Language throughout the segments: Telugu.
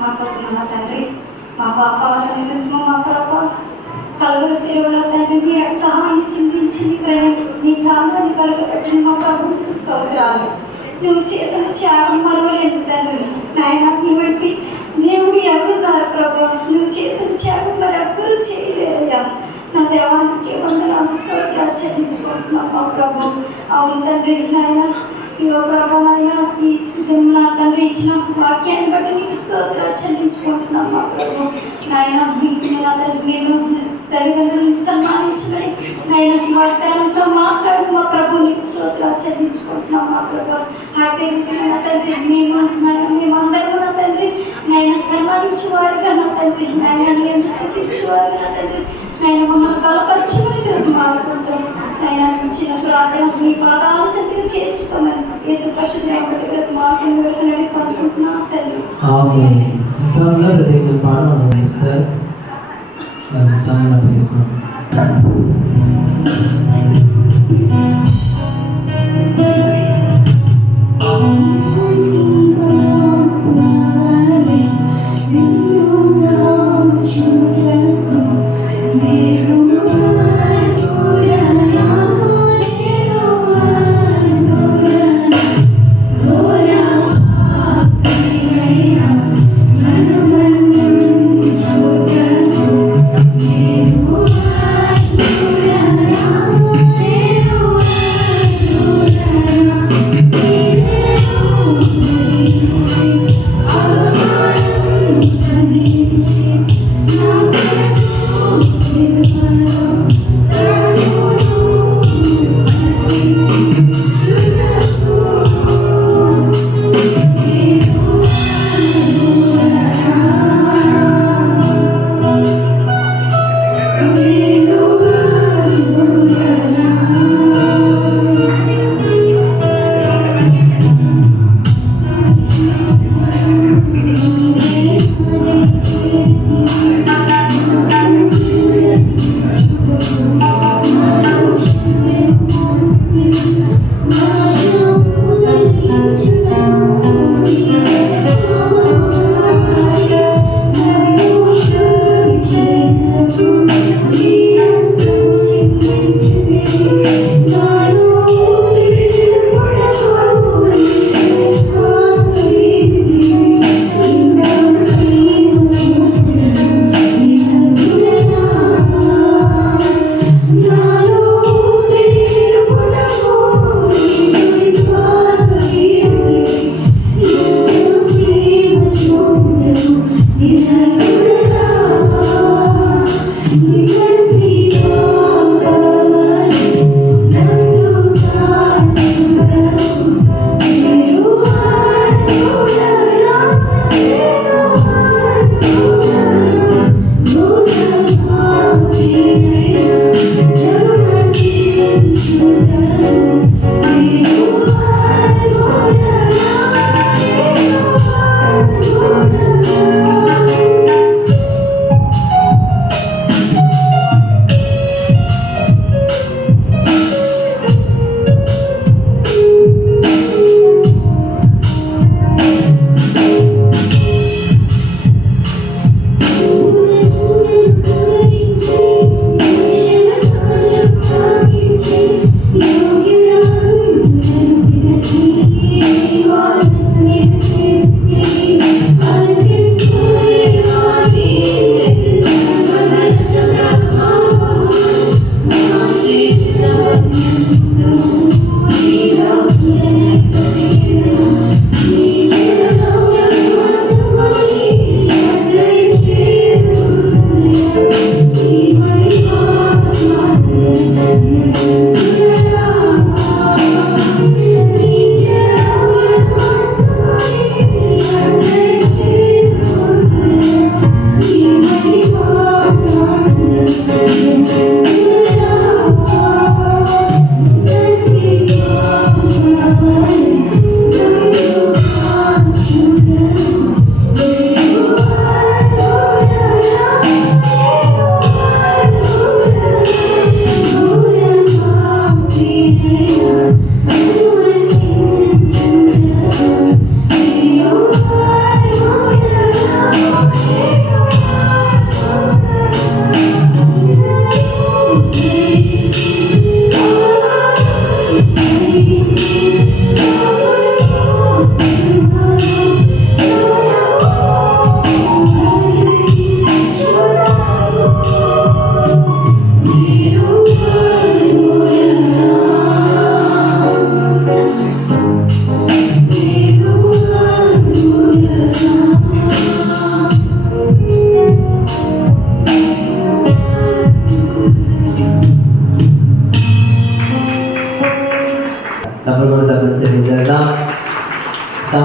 మా కోసం నా తండ్రి మా పాపాల నిమిత్తము మా ప్రభా కలుగురు శిలువలో తండ్రి మీ రక్తాన్ని చిందించి నీ ప్రాణాన్ని కలుగబెట్టిన మా ప్రభుత్వ స్తోత్రాలు. నువ్వు చేసిన త్యాగం మరవలేదు తండ్రి. నాయన నీ వంటి దేవుడు ఎవరున్నారు ప్రభా? నువ్వు చేసిన త్యాగం మరి ఎవ్వరూ చేయలేరయ్యా. నా దేవానికి వందనాలు స్తోత్రాలు చెల్లించుకుంటున్నాం మా ప్రభు. అవును తండ్రి నాయన ఇవో ప్రభా నాయన ఈ నా తండ్రి ఇచ్చిన వాక్యాన్ని బట్టి నీకు స్తోత్రాలు చెల్లించుకుంటున్నాం మా ప్రభు. నాయన నా తండ్రి నేను తల్లిదండ్రులను సన్మానించబడి ఆయన వాగ్దానంతో మాట్లాడి మా ప్రభు నీకు స్తోత్రాలు చెల్లించుకుంటున్నాం మా ప్రభు. అదే విధంగా నా తండ్రి మేమందరూ నా తండ్రి ఆయన సన్మానించేవారుగా నా తండ్రి ఆయన నేను స్థుతించేవారు నా తండ్రి ఆయన మమ్మల్ని బలపరచమని తిరుగు మారుకుంటాం. ఆయన ఇచ్చిన ప్రార్థన మీ పాదాలు చెంతకు చేర్చుకోమని యేసు పరిశుద్ధ మాటలు అనుకుంటున్నాం తండ్రి.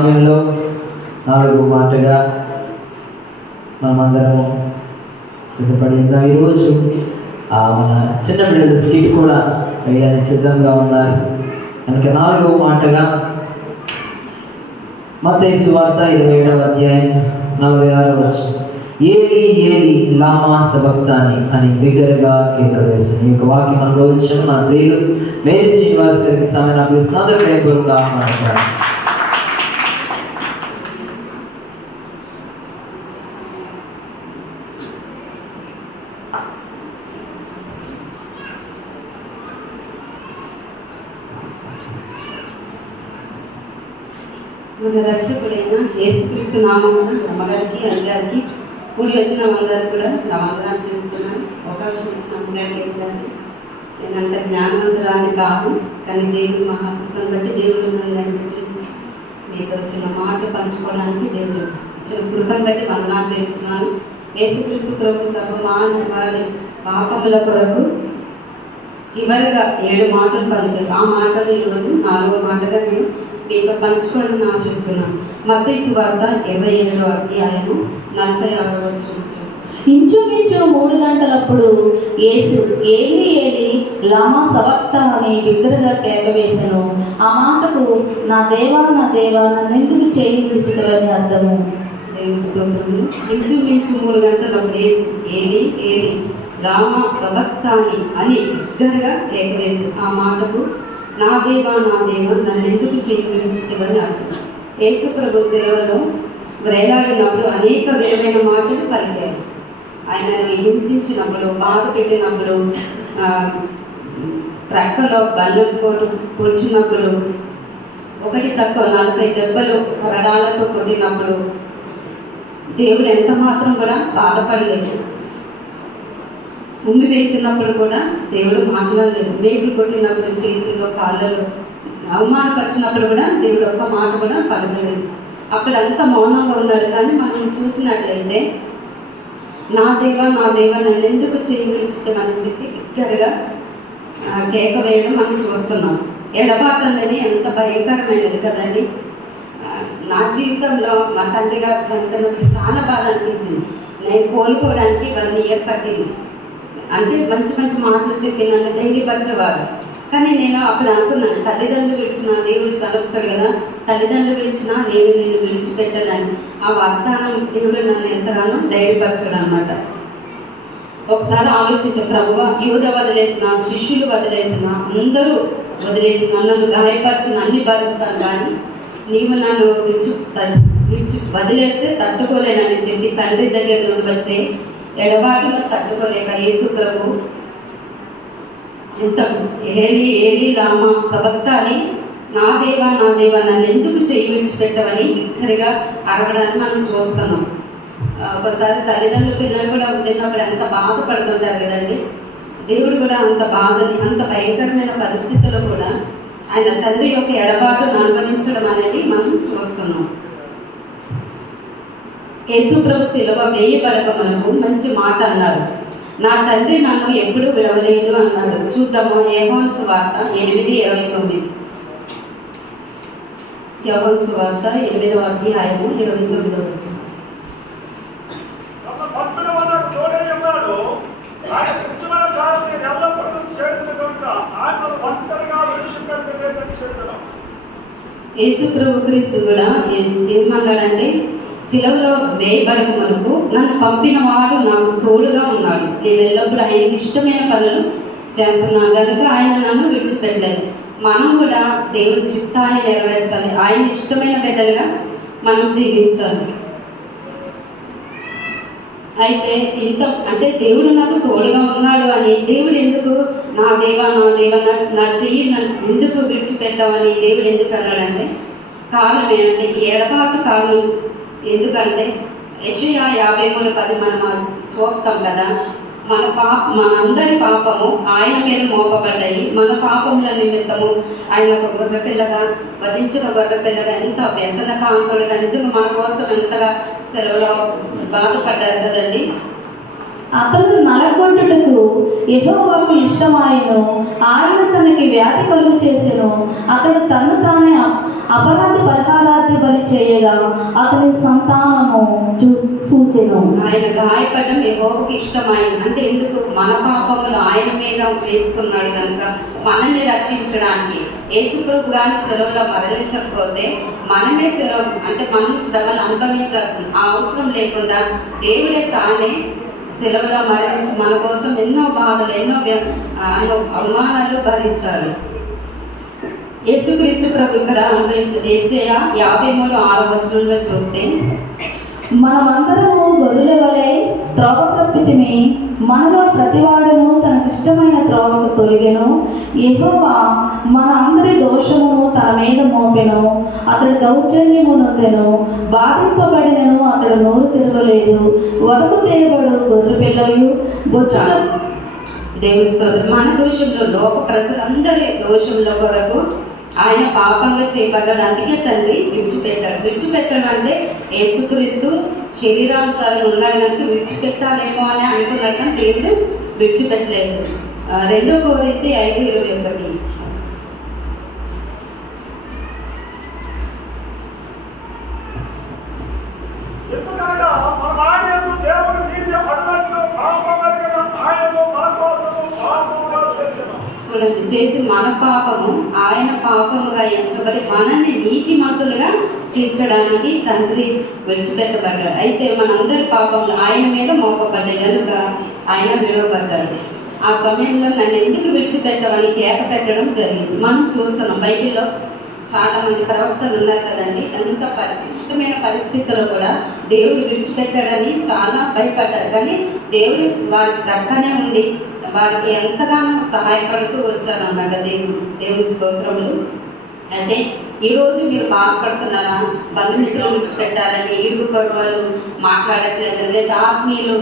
సమయంలో 4వ మాటగా మనమందరము సిద్ధపడి ఉందాం. ఈరోజు మన చిన్న బిడ్డల స్కిట్ కూడా వేయడానికి సిద్ధంగా ఉన్నారు. కనుక 4వ మాటగా మత్తయి సువార్త 27వ అధ్యాయం 46వ వచనం, ఏలీ ఏలీ లామా సబక్తాని అని బిగ్గరగా కేక వేస్తుంది. ఈ యొక్క వాక్యం అనుభవించిన మన ప్రియులు మేరీ శ్రీనివాస్ గారికి సమయం నాకు సాదరపూర్వక ఆహ్వానించారు. మన రక్షకుడైన యేసుక్రీస్తు నామమున అమ్మగారికి అన్నగారికి కూడి వచ్చిన అందరికీ కూడా నా వందనాలు చేస్తున్నాను. అవకాశం ఇచ్చిన అమ్మగారికి గారికి నేను అంత జ్ఞానవంతురాన్ని కాదు, కానీ దేవుడు మహాకృపను బట్టి దేవుడు నన్ను బట్టి మీతో వచ్చిన మాటలు పంచుకోవడానికి దేవుడు ఇచ్చిన కృపను బట్టి వందనాలు చేస్తున్నాను. యేసుక్రీస్తు ప్రభు సర్వమాన వారి పాపముల కొరకు చివరిగా 7 మాటలు పలికారు. ఆ మాటలు ఈరోజు 4వ మాటగా నేను మీతో పంచుకోవాలని ఆశిస్తున్నాను. మత్తయి సువార్త 27వ అధ్యాయము 46వ వచనం. ఇంచుమించు 3 గంటలప్పుడు యేసు ఏలీ ఏలీ లామా సబక్తాని బిగ్గరగా కేక వేసెను. ఆ మాటకు నా దేవా నన్నెందుకు చేయి విడిచితివని అర్థము. దేవుని స్తోత్రము. ఇంచుమించు 3 గంటలప్పుడు యేసు ఏలీ ఏలీ లామా సబక్తాని అని బిగ్గరగా కేక వేసి ఆ మాటకు నా దేవా నన్నెందుకు చేయి విడిచితివని అర్థం. యేసు ప్రభు శిలువలో వేలాడినప్పుడు అనేక విలువైన మాటలు పలికారు. ఆయనను హింసించినప్పుడు, బాధ పెట్టినప్పుడు, ప్రక్కలో బల్లం కూర్చున్నప్పుడు, 1 తక్కువ 40 దెబ్బలు కొరడాలతో కొట్టినప్పుడు దేవుడు ఎంత మాత్రం కూడా బాధపడలేదు. ఉమ్మి వేసినప్పుడు కూడా దేవుడు మాట్లాడలేదు. మేకులు కొట్టినప్పుడు చేతుల్లో కాళ్ళలో అవమానపరిచినప్పుడు కూడా దేవుడు ఒక్క మాట కూడా పలకలేదు. అక్కడ అంతా మౌనంగా ఉన్నాడు. కానీ మనం చూసినట్లయితే నా దేవా నన్ను ఎందుకు చేయి విడిచితమని చెప్పి బిగ్గరగా కేక వేయడం మనం చూస్తున్నాం. ఎడబాటు అనేది ఎంత భయంకరమైనది కదండి. నా జీవితంలో మా తండ్రి గారు చనిపోయినప్పుడు చాలా బాధ అనిపించింది. నేను కోలుకోవడానికి 1 ఇయర్ పట్టింది. అంటే మంచి మాటలు చెప్పి నన్ను ధైర్యపరిచేవారు. కానీ నేను అప్పుడు అనుకున్నాను, తల్లిదండ్రులు విడిచిన దేవుడు సమస్తాడు కదా, తల్లిదండ్రులు విడిచినా నేను విడిచిపెట్టానని. ఆ వాగ్దానం దేవుడు నన్ను ఎంతగానో ధైర్యపరచడం అన్నమాట. ఒకసారి ఆలోచించే, ప్రభువా యూద వదిలేసిన, శిష్యులు వదిలేసిన, అందరూ వదిలేసిన, నన్ను గాయపరిచిన అన్ని భరిస్తాను, కానీ నీవు నన్ను విడిచి వదిలేస్తే తట్టుకోలేనని చెప్పి తండ్రి దగ్గర నుండి వచ్చే ఎడబాటును తట్టుకోలేక యేసు ప్రభు ఎంత ఏలీ లామా సబక్తాని నా దేవా నన్ను ఎందుకు చేయి విడిచిపెట్టవని బిగ్గరగా అరవడాన్ని మనం చూస్తున్నాం. ఒకసారి తల్లిదండ్రులు పిల్లలు కూడా వదిలినప్పుడు ఎంత బాధపడుతుంటారు కదండి. దేవుడు కూడా అంత బాధని, అంత భయంకరమైన పరిస్థితుల్లో కూడా ఆయన తండ్రి యొక్క ఎడబాటును అనుభవించడం అనేది మనం చూస్తున్నాం. యేసు ప్రభు శిలువ వేయబడక మనకు మంచి మాట అన్నారు. నా తండ్రి నన్ను ఎప్పుడూ విడవలేదు అన్నారు. చూద్దాము యోహాను సువార్త 8:29. యోహాను సువార్త 8వ అధ్యాయము 29వ వచనం. యేసు ప్రభు క్రీస్తు కూడా ఏమన్నాడంటే, శిలువలో వేయబడక మనకు నన్ను పంపిన వాడు నాకు తోడుగా ఉన్నాడు. నేను ఎల్లప్పుడూ ఆయనకి ఇష్టమైన పనులు చేస్తున్నాను కనుక ఆయన నన్ను విడిచిపెట్టలేదు. మనం కూడా దేవుడి చిత్తాన్ని నెరవేర్చాలి. ఆయన ఇష్టమైన బిడ్డలుగా మనం జీవించాలి. అయితే అంటే దేవుడు నాకు తోడుగా ఉన్నాడు అని దేవుడు ఎందుకు నా దేవా నా చెయ్యి నన్ను ఎందుకు విడిచిపెట్టావని దేవుడు ఎందుకు అన్నాడంటే, కారణం ఏంటంటే ఎడబాటు కారణం. ఎందుకంటే యెషయా 53:10 మనం చూస్తాం కదా, మనందరి పాపము ఆయన మీద మోపబడ్డాయి. మన పాపముల నిమిత్తము ఆయన ఒక గొర్రెపిల్లగా, వధించిన గొర్రెపిల్లగా, ఎంత వ్యసన కాంతుడుగా నిజంగా మన కోసం ఎంతగా సెలవులో బాధపడ్డారు కదండి. అతను నలగొట్టుటకు యెహోవాకు ఇష్టమాయెను. ఆయన తనకి వ్యాధి కలుగు చేసెను. అతడు తను తానే అపరాధ పరిహారార్థి బలి చేయగా అతని సంతానము చూసెను. ఆయన గాయపడడం యెహోవాకు ఇష్టమైంది. అంటే ఎందుకు? మన పాపములు ఆయన మీద వేసుకున్నాడు కనుక మనల్ని రక్షించడానికి. యేసుప్రభు గాని సెలవులో మరణించకపోతే మనమే సెలవు, అంటే మనం శ్రమలు అనుభవించాల్సింది. ఆ అవసరం లేకుండా దేవుడే తానే సెలవులో మరణించి మన కోసం ఎన్నో బాధలు, ఎన్నో అవమానాలు భరించాలి. యేసుక్రీస్తు ప్రభు ఇక్కడ యెషయా 53:6 చూస్తే, మనమందరము గొర్రెల వలె త్రోవ తప్పితిమి, మనలో ప్రతివాడును తనకిష్టమైన త్రోవకు తొలిగెను. యెహోవా మన అందరి దోషమును తన మీద మోపెను. అతడు దౌర్జన్యము నొందెను, బాధింపబడినను అతడు నోరు తెరవలేదు. వరకు తేబడు గొర్రె పిల్లలు బొచ్చుల దేవుని స్తోత్రం. మన దోషంలో, లోక ప్రజలందరి దోషంలో కొరకు ఆయన పాపంగా చేయబడ్డాడు. అందుకే తండ్రి విడిచిపెట్టాడు. విడిచిపెట్టడం అంటే యేసుక్రీస్తు శరీరానుసారం ఉన్నాడు కనుక విడిచిపెట్టాలేమో అని అనుకున్నాడు, కానీ దేవుడు విడిచిపెట్టలేదు. 2 కొరింథీ 5:21. చూడండి, చేసి మన పాపము ఆయన పాపముగా ఎంచబడి మనల్ని నీతిమంతులుగా తీర్చడానికి తండ్రి విడిచిపెట్టబడ్డాడు. అయితే మనందరి పాపములు ఆయన మీద మోపబడ్డాయి కనుక ఆయన విడవబడ్డాడు. ఆ సమయంలో నన్ను ఎందుకు విడిచిపెట్టమని కేక పెట్టడం జరిగింది. మనం చూస్తున్నాం బైబిల్లో చాలామంది ప్రవక్తలు ఉన్నారు కదండి. ఎంత ఇష్టమైన పరిస్థితుల్లో కూడా దేవుడు విడిచిపెట్టాడని చాలా భయపడ్డారు, కానీ దేవుడు వారి ప్రక్కనే ఉండి వారికి ఎంతగానో సహాయపడుతూ వచ్చారన్నమాట. దేవుని స్తోత్రములు. అంటే ఈరోజు మీరు బాధపడుతున్నారా? బంధుమిత్రులు విడిచిపెట్టారని, ఇరుగు పొరుగు మాట్లాడట్లేదని, లేదా ఆత్మీయులు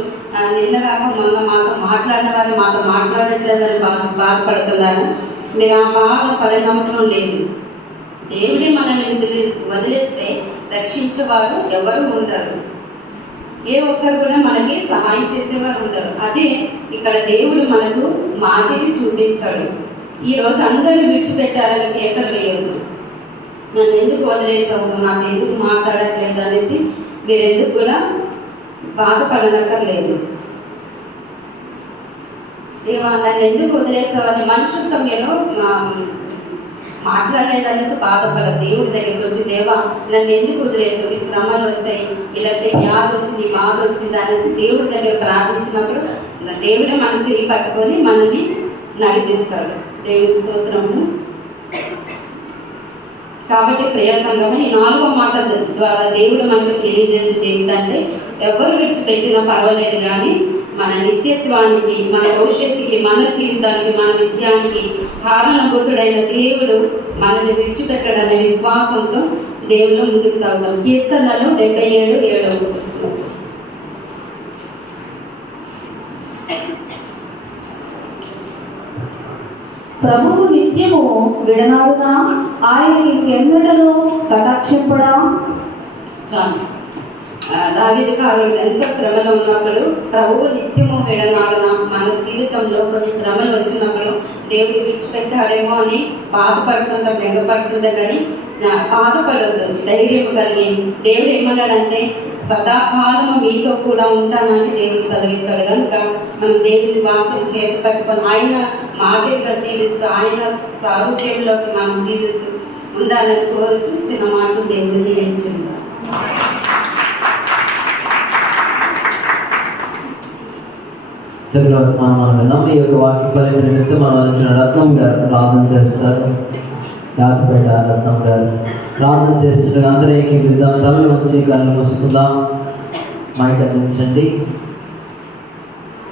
నిన్నగాక మొన్న మాతో మాట్లాడిన వారు మాతో మాట్లాడట్లేదని బాధపడుతున్నారు. మీరు ఆ బాధ పడినవసరం లేదు. దేవుడే మనల్ని వదిలేస్తే రక్షించేవారు ఎవరు ఉండరు. ఏ ఒక్కరు కూడా మనకి సహాయం చేసేవారు ఉండరు. అదే ఇక్కడ దేవుడు మనకు మాదిరి చూపించాడు. ఈరోజు అందరూ విడిచిపెట్టారని కేకలు వేయదు. నన్ను ఎందుకు వదిలేసావు, నాకు ఎందుకు మాట్లాడట్లేదు అనేసి మీరెందుకు కూడా బాధపడనక్కర్లేదు. దేవా నన్ను ఎందుకు వదిలేసావు అని మనుషులతో మీరు మాట్లాడలేదనేసి బాధపడదు. దేవుడి దగ్గరికి వచ్చి, దేవా నన్ను ఎందుకు వదిలేసావు, ఈ శ్రమలు వచ్చాయి, ఇలాంటి వ్యాధి వచ్చింది, బాధ వచ్చింది అనేసి దేవుడి దగ్గర ప్రార్థించినప్పుడు దేవుడే మన చెయ్యి పట్టుకొని మనల్ని నడిపిస్తాడు. దేవుని స్తోత్రము. కాబట్టి ప్రియ సంఘము, ఈ 4వ మాట ద్వారా దేవుడు మనకు తెలియజేసింది ఏంటంటే, ఎవరు విడిచిపెట్టినా పర్వాలేదు, కానీ మన నిత్యత్వానికి, మన భవిష్యత్తుకి, మన జీవితానికి, మన విజయానికి కారణభూతుడైన దేవుడు మనల్ని విడిచిపెట్టాడనే విశ్వాసంతో దేవుళ్ళు ముందుకు సాగుతాం. కీర్తనలు 77:7. ప్రభువు నిత్యము విడనాడునా, ఆయనకి ఎన్నడను కటాక్షింపడా. చాలు. దావీదు గారు ఎంతో శ్రమలో ఉన్నప్పుడు ప్రభువు నిత్యము విడనాడున. మన జీవితంలో కొన్ని శ్రమలు వచ్చినప్పుడు దేవుడు విడిచిపెట్టాడేమో అని బాధపడుతుంటాం, బెంగపడుతుంటే, కానీ బాధపడద్దు, ధైర్యం కలిగి. దేవుడు ఏమన్నాడంటే, సదాకాలము మీతో కూడా ఉంటానని దేవుడు సెలవిచ్చాడు. కనుక మనం దేవుడి వాక్యం చేతి పట్టుకొని ఆయన మాదిరిగా జీవిస్తూ, ఆయన సారూప్యంలోకి మనం జీవిస్తూ ఉండాలని కోరుచు చిన్న మాటలు దేవుడిని దీవించుకుందాం. ఈ యొక్క వాక్య ఫలిత నిమిత్తం మనం అంటున్న రత్నం గారు ప్రార్థన చేస్తారు. యాతపేట రత్నం గారు ప్రార్థన చేస్తుండగా అందరికీ విద్దాం. తలలు వచ్చి కళ్ళు మూసుకుందాం. మైక్ అందించండి.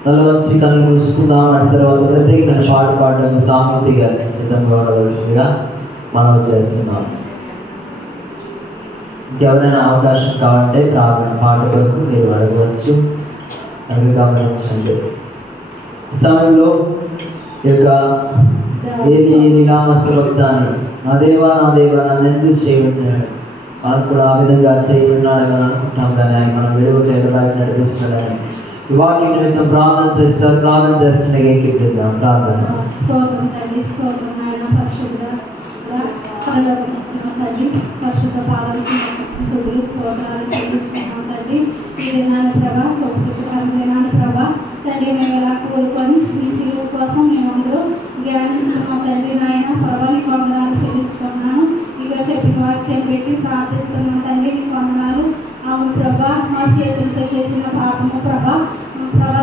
తల వచ్చి కళ్ళు మూసుకుందాం. అటు తర్వాత ప్రత్యేకంగా పాట పాడడానికి సామర్థ్య గారిని సిద్ధంగా ఉండవలసిందిగా మనం చేస్తున్నాం. ఇంకెవరైనా అవకాశం కావాలంటే ప్రార్థన పాట వరకు మీరు అడగవచ్చు. అది గమనించండి. సమయంలో యొక్క ఏది నామస్వక్తాన్ని, నా దేవా నన్ను ఎందుకు చేయబడినాడు, మనకు కూడా ఆ విధంగా చేయబడినాడు అని అనుకుంటాం. కానీ ఆయన మనం విలువకు ఎగరాకి నడిపిస్తున్నాడని ఈ వాక్యం నిమిత్తం ప్రార్థన చేస్తారు. ప్రార్థన చేస్తుండగా ఎక్కిద్దాం ప్రార్థన. స్తోత్రం తండ్రి, స్తోత్రం నాయన. పరిశుద్ధ తండ్రి, పరిశుద్ధ పాలనకి శుద్ధులు స్తోత్రాలు చెల్లించుకున్నాం తండ్రి. ఈ దినాన్ని ప్రభా, శుభశుభకరం దినాన్ని ప్రభా తండ్రి, మేము ఎలా కోరుకొని ఈ శిలువ కోసం మేమందరూ ధ్యానిస్తున్నాం తండ్రి నాయన. ప్రభా నీకు వందనాలు చెల్లించుకున్నాను. ఇక చెప్పిన వాక్యం పెట్టి ప్రార్థిస్తున్నాం తండ్రి, నీకు వందనాలు. అవును ప్రభా, మా చేతులతో చేసిన పాపము ప్రభా,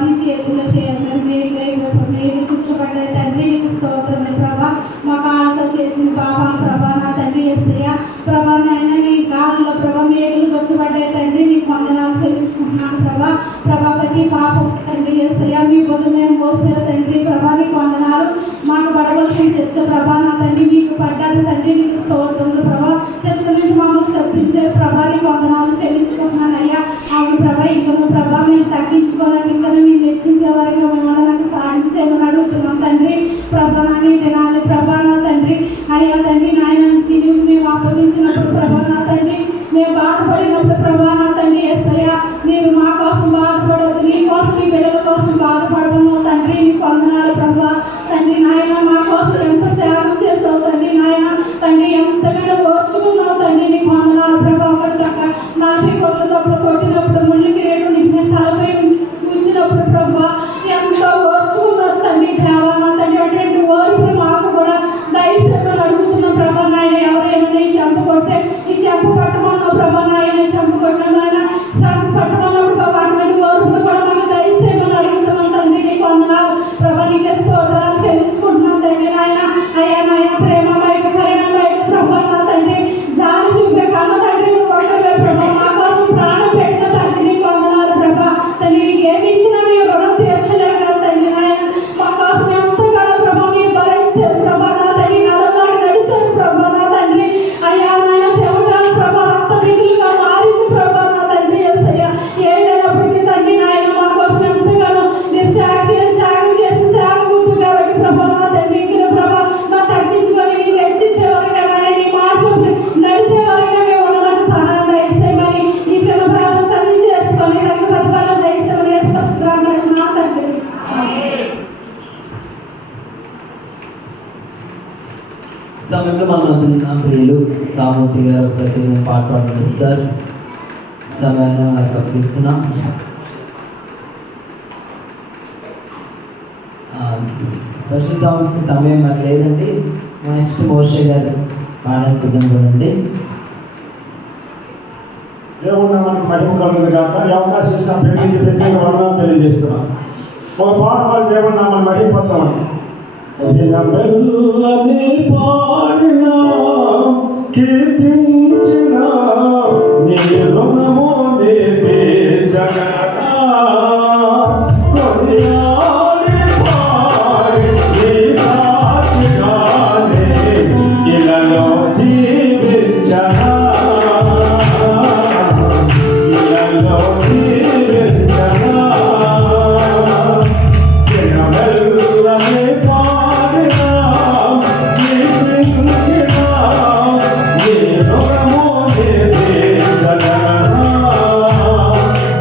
నీ చేతుల్లో చేయలేదు మీరు కూర్చోబడ్డాయి తండ్రి, నీకు స్తోత్రం ప్రభా. మా కాళ్ళతో చేసిన పాపం ప్రభా నా తండ్రి యేసయ్య ప్రభా నాయన, నీ కాళ్ళలో ప్రభా మేలు కూర్చోబడ్డాయి తండ్రి, నీకు వందనాలు చెల్లించుకుంటున్నాను ప్రభా. ప్రభా ప్రతి పాపం తండ్రి యేసయ్య మీ బదులు మేము మోసారు తండ్రి ప్రభా, నీకు వందనాలు. మాకు పడవలసిన చర్చ ప్రభా నా తండ్రి మీకు పడ్డారు తండ్రి, నీకు స్తోత్రములు ప్రభా. చర్చ నుంచి మమ్మల్ని చెప్పించారు ప్రభా, నీకు వందనాలు చెల్లించుకుంటున్నాను అయ్యా. అవును ప్రభా, ఇంకను ప్రభా మేము తగ్గించుకోవడానికి ఇంకను మీరు హెచ్చించే వారికి మిమ్మల్ని నాకు సాధించేమని అడుగుతున్నాం తండ్రి. ప్రభా నాని దినాలి ప్రభా నా తండ్రి అయ్యా తండ్రి నాయన శిలువుకి మేము అప్పగించినప్పుడు ప్రభా నా తండ్రి, మేము బాధపడినప్పుడు ప్రభా నా తండ్రి యేసయ్య మీరు మా కోసం బాధపడవద్దు, నీ కోసం నీ బిడ్డల కోసం బాధపడము తండ్రి, నీకు వందనాలు ప్రభా. తండ్రి నాయన మా కోసం ఎంత సేవ చేసావు తండ్రి నాయన, తండ్రి ఎంతగానో ఓర్చుకున్నావు తండ్రి, నీకు వందనాలు ప్రభా. ఒకటి దాకా 40 కొట్ల తప్పుడు కొట్టినప్పుడు ముళ్ళకి రేటు నీకు నేను తలపై ఉంచినప్పుడు ప్రభా ఎంతో ఓర్చుకున్నారు తండ్రి దేవా నా తండ్రి. అటువంటి ఓర్పు మాకు కూడా దయచేయమని అడుగుతున్న ప్రభా నాయన. ఎవరేమైనా ఈ చెంప కొడితే ఈ చెంప పట్టమన్న ప్రభా నాయన, ఈ చెంప కొట్టడం ఆయన చెంప పట్టమన్నప్పుడు ప్రభా అటువంటి ఓర్పును కూడా మాకు దయచేయమని అడుగుతున్నాం తండ్రి, నీకు వందనాలు ప్రభా. నీకే స్తోత్రాలు చెల్లించుకుంటున్నాం తండ్రి నాయన. అయ్యా నాయన ప్రేమ బయట కరుణ బయట ప్రభా నా తండ్రి, జాలి చూపే కన్న తండ్రి ఒకటే ప్రభా, మా కోసం ప్రాణం పెట్టిన తండ్రి, నీకు వందనాలు ప్రభా. తండ్రి నీకు ఏమి ఇచ్చినా మీ రుణం తీర్చలేక తండ్రి నాయన, మా కోసం ఎంతగానో ప్రభా మీరు భరించారు ప్రభా నా తండ్రి, నడవడానికి నడిచారు ప్రభా నా తండ్రి. అయ్యా నాయన చెమటాను ప్రభా రక్త నిధులుగా మారింది ప్రభా నా తండ్రి యేసయ్య. ఏదైనప్పటికీ తండ్రి నాయన మా కోసం ఎంతగానో మీరు త్యాగం చేసి త్యాగబుద్ధి కాబట్టి ప్రభా నా తండ్రి, ఇంకను ప్రభా మా తగ్గించుకొని నీకు హెచ్చించేవారుగా కానీ నీ మాట నడిచేవారుగా మేము ఉండడానికి సహాయం దయచేయమని ఈ చిన్న ప్రార్థన సన్ని చేసుకొని తగ్గ ప్రతిఫలం దయచేయమని స్పష్టంగా నా తండ్రి. సమయంలో మన ప్రియులు సామూర్తి గారు ప్రత్యేకమైన పాట పాడిస్తారు. సమయాన్ని వారికి అప్పగిస్తున్నాం. స్పెషల్ సాంగ్స్ సమయం నాకు లేదండి. నెక్స్ట్ మోషే గారు పాడడానికి సిద్ధంగా ఉండండి. దేవుడు మనకు మహిమ కలుగుతుంది కాక ఈ అవకాశం ఇచ్చిన ప్రతికి ప్రత్యేక వర్ణాలు తెలియజేస్తున్నాం. ఒక పాట పాడి దేవుడు నామని మహిమపడతామని మెల్లది పాడినా కీర్తించిన నీ రుణము తీర్చగలనా, కొనియాడి పాడి నీ సాక్షిగానే ఇలలో జీవించనా, ఇలలో జీవించనా. మెల్లది పాడినా కీర్తించిన నీ రుణము తీర్చగలనా,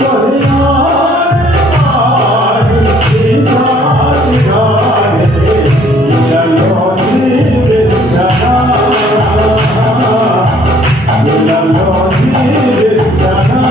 కొనియాడి పాడి నీ సాక్షిగానే ఇలలో జీవించనా, ఇలలో జీవించనా.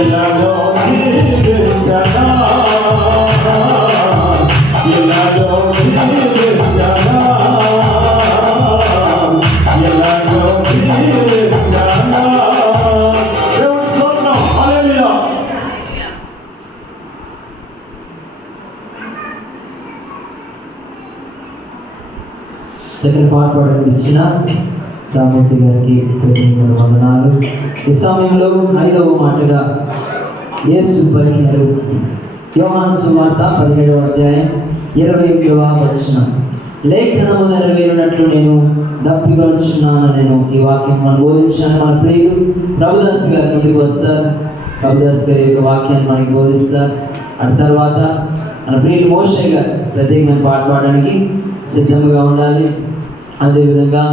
ఎలాగో జీవించనా, ఎలాగో జీవించనా, ఎలాగో జీవించనా. దేవుని స్తోత్రం. హల్లెలూయా. చక్కని పాట పాడడానికి ఇచ్చిన సామూర్తి గారికి ప్రత్యేకమైన వందనాలు. ఈ సమయంలో 5వ మాటగా యేసు పలికారు. యోహాను సువార్త 17వ అధ్యాయం 28వ వచనం. లేఖనము నెరవేరినట్లు నేను దప్పికొనుచున్నాను. నేను ఈ వాక్యం మనం బోధించాను. మన ప్రియుడు ప్రభుదాస్ గారి నుండి వస్తారు. ప్రభుదాస్ గారి యొక్క వాక్యాన్ని మనకి బోధిస్తారు. ఆ తర్వాత మన ప్రియుడు మోషే గారు ప్రత్యేకమైన పాట పాడడానికి సిద్ధంగా ఉండాలి. అదేవిధంగా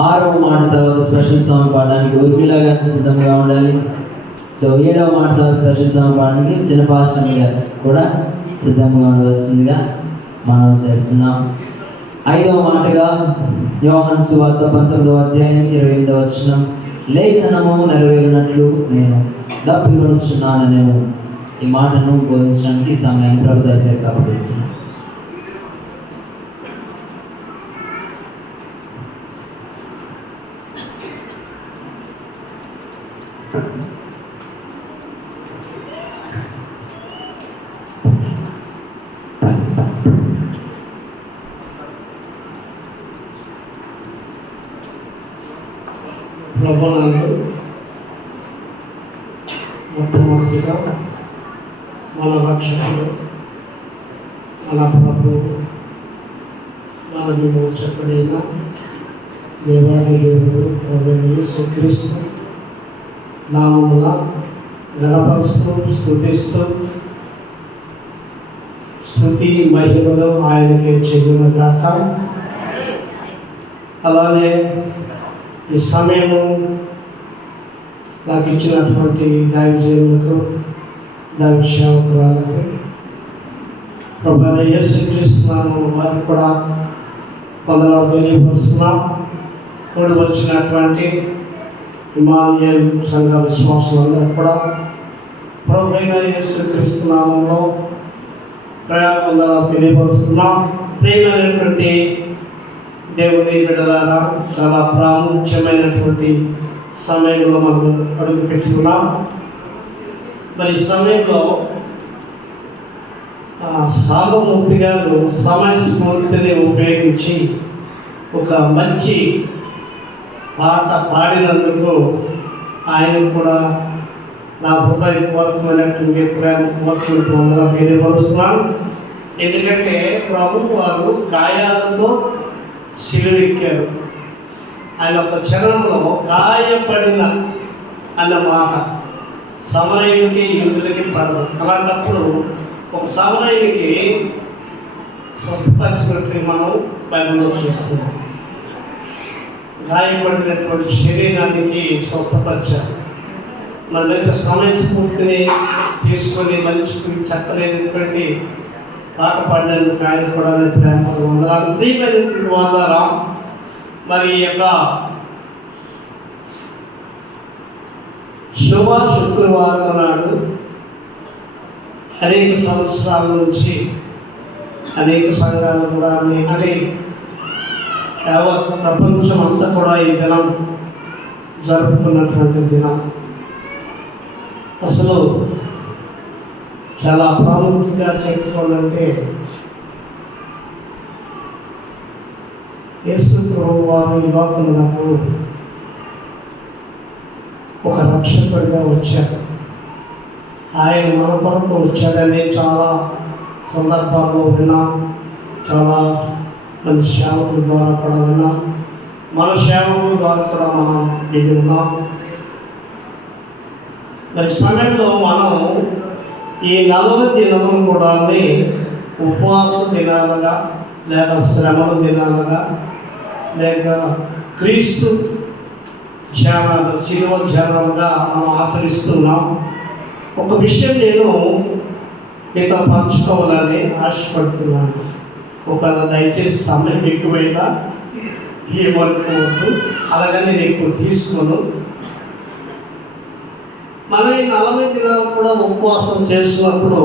6వ మాట తర్వాత స్పెషల్ సాంగ్ పాడడానికి ఉర్మిళ గారు సిద్ధంగా ఉండాలి. సో 7వ మాటలో స్పెషల్ సాంగ్ పాడడానికి చిన్న పాస్టర్ గారు కూడా సిద్ధంగా ఉండవలసిందిగా మనం చేస్తున్నాం. 5వ మాటగా యోహాను సువార్త 19వ అధ్యాయం 28వ వచనం. లేఖనము నెరవేరినట్లు నేను దప్పికొనుచున్నాను. నేను ఈ మాటను బోధించడానికి సమయాన్ని ప్రభుదాస్ గారికి అప్పగిస్తున్నాను. ప్రభునందు మొట్టమొదటిగా మన రక్షకుడు, మన ప్రభువు, మన విమోచకుడైన దేవాది దేవుడు ప్రభువైన యేసుక్రీస్తు నామమున ఘనపరుస్తూ స్తుతిస్తూ స్తుతి మహిమలు ఆయనకే చెందినగాక. అలానే ఈ సమయము నాకు ఇచ్చినటువంటి దైవజనులకు, దైవ సేవకురాలకు, ప్రభువైన యేసుక్రీస్తు నామమున వారికి కూడా వందనాలు తెలియపరుస్తున్నాం. కూడి వచ్చినటువంటి ఇమానుయేల్ సంఘ విశ్వాసులందరూ కూడా ప్రభువైన యేసుక్రీస్తు నామములో ప్రేమ వందనాలు తెలియపరుస్తున్నాం. ప్రియమైనటువంటి దేవుని బిడ్డలారా, చాలా ప్రాముఖ్యమైనటువంటి సమయంలో మనం అడుగు పెట్టుకున్నాం. మరి ఈ సమయంలో సాంబమూర్తి గారు సమయస్ఫూర్తిని ఉపయోగించి ఒక మంచి పాట పాడినందుకు ఆయన కూడా నా హృదయపూర్వకమైనటువంటి ప్రేమపూర్వకమైనటువంటి వందనాలు తెలియపరుస్తున్నాను. ఎందుకంటే ప్రభు వారు గాయాలతో సిలువెక్కారు. ఆయన ఒక క్షణంలో గాయపడిన అన్న మాట సమరయుడికి యూదులకి పడదు. అలాంటప్పుడు ఒక సమరయుడికి స్వస్థపరిచినట్టు మనం బైబిల్లో చూస్తున్నాం. గాయపడినటువంటి శరీరానికి స్వస్థపరిచారు. మరి మంచి సమయస్ఫూర్తిని తీసుకొని మంచి చక్కనైనటువంటి పాట పాడినందుకు ఆయన కూడా ప్రేమ వందనాలు. ప్రియమైనటువంటి వాదారా, మరి ఈ యొక్క శుక్రవారం నాడు అనేక సంవత్సరాల నుంచి అనేక సంఘాలు కూడా అంటే యావత్ ప్రపంచం అంతా కూడా ఈ దినం జరుపుకున్నటువంటి దినం. అసలు చాలా ప్రాముఖ్యంగా చెప్పుకోవాలంటే యేసు ప్రభువు వారు ఈ లోకమునకు ఒక రక్షకుడిగా వచ్చారు. ఆయన మన కొరకు వచ్చాడని చాలా సందర్భాల్లో విన్నాం. చాలా మంది సేవకుల ద్వారా కూడా విన్నాం. మన సేవకుల ద్వారా కూడా మనం విని ఉన్నాం. మరి సమయంలో మనం ఈ 40 దినములు కూడా ఉపవాస దినాలుగా లేక శ్రమల దినాలుగా లేక క్రీస్తు ధ్యానాలు, శిలువ ధ్యానాలుగా మనం ఆచరిస్తున్నాం. ఒక విషయం నేను మీతో పంచుకోవాలని ఆశపడుతున్నాను. ఒకవేళ దయచేసి సమయం ఎక్కువైనా ఏమనుకోవద్దు, అలాగని నేను ఎక్కువ తీసుకోను. మనం ఈ 40 దినాలు కూడా ఉపవాసం చేస్తున్నప్పుడు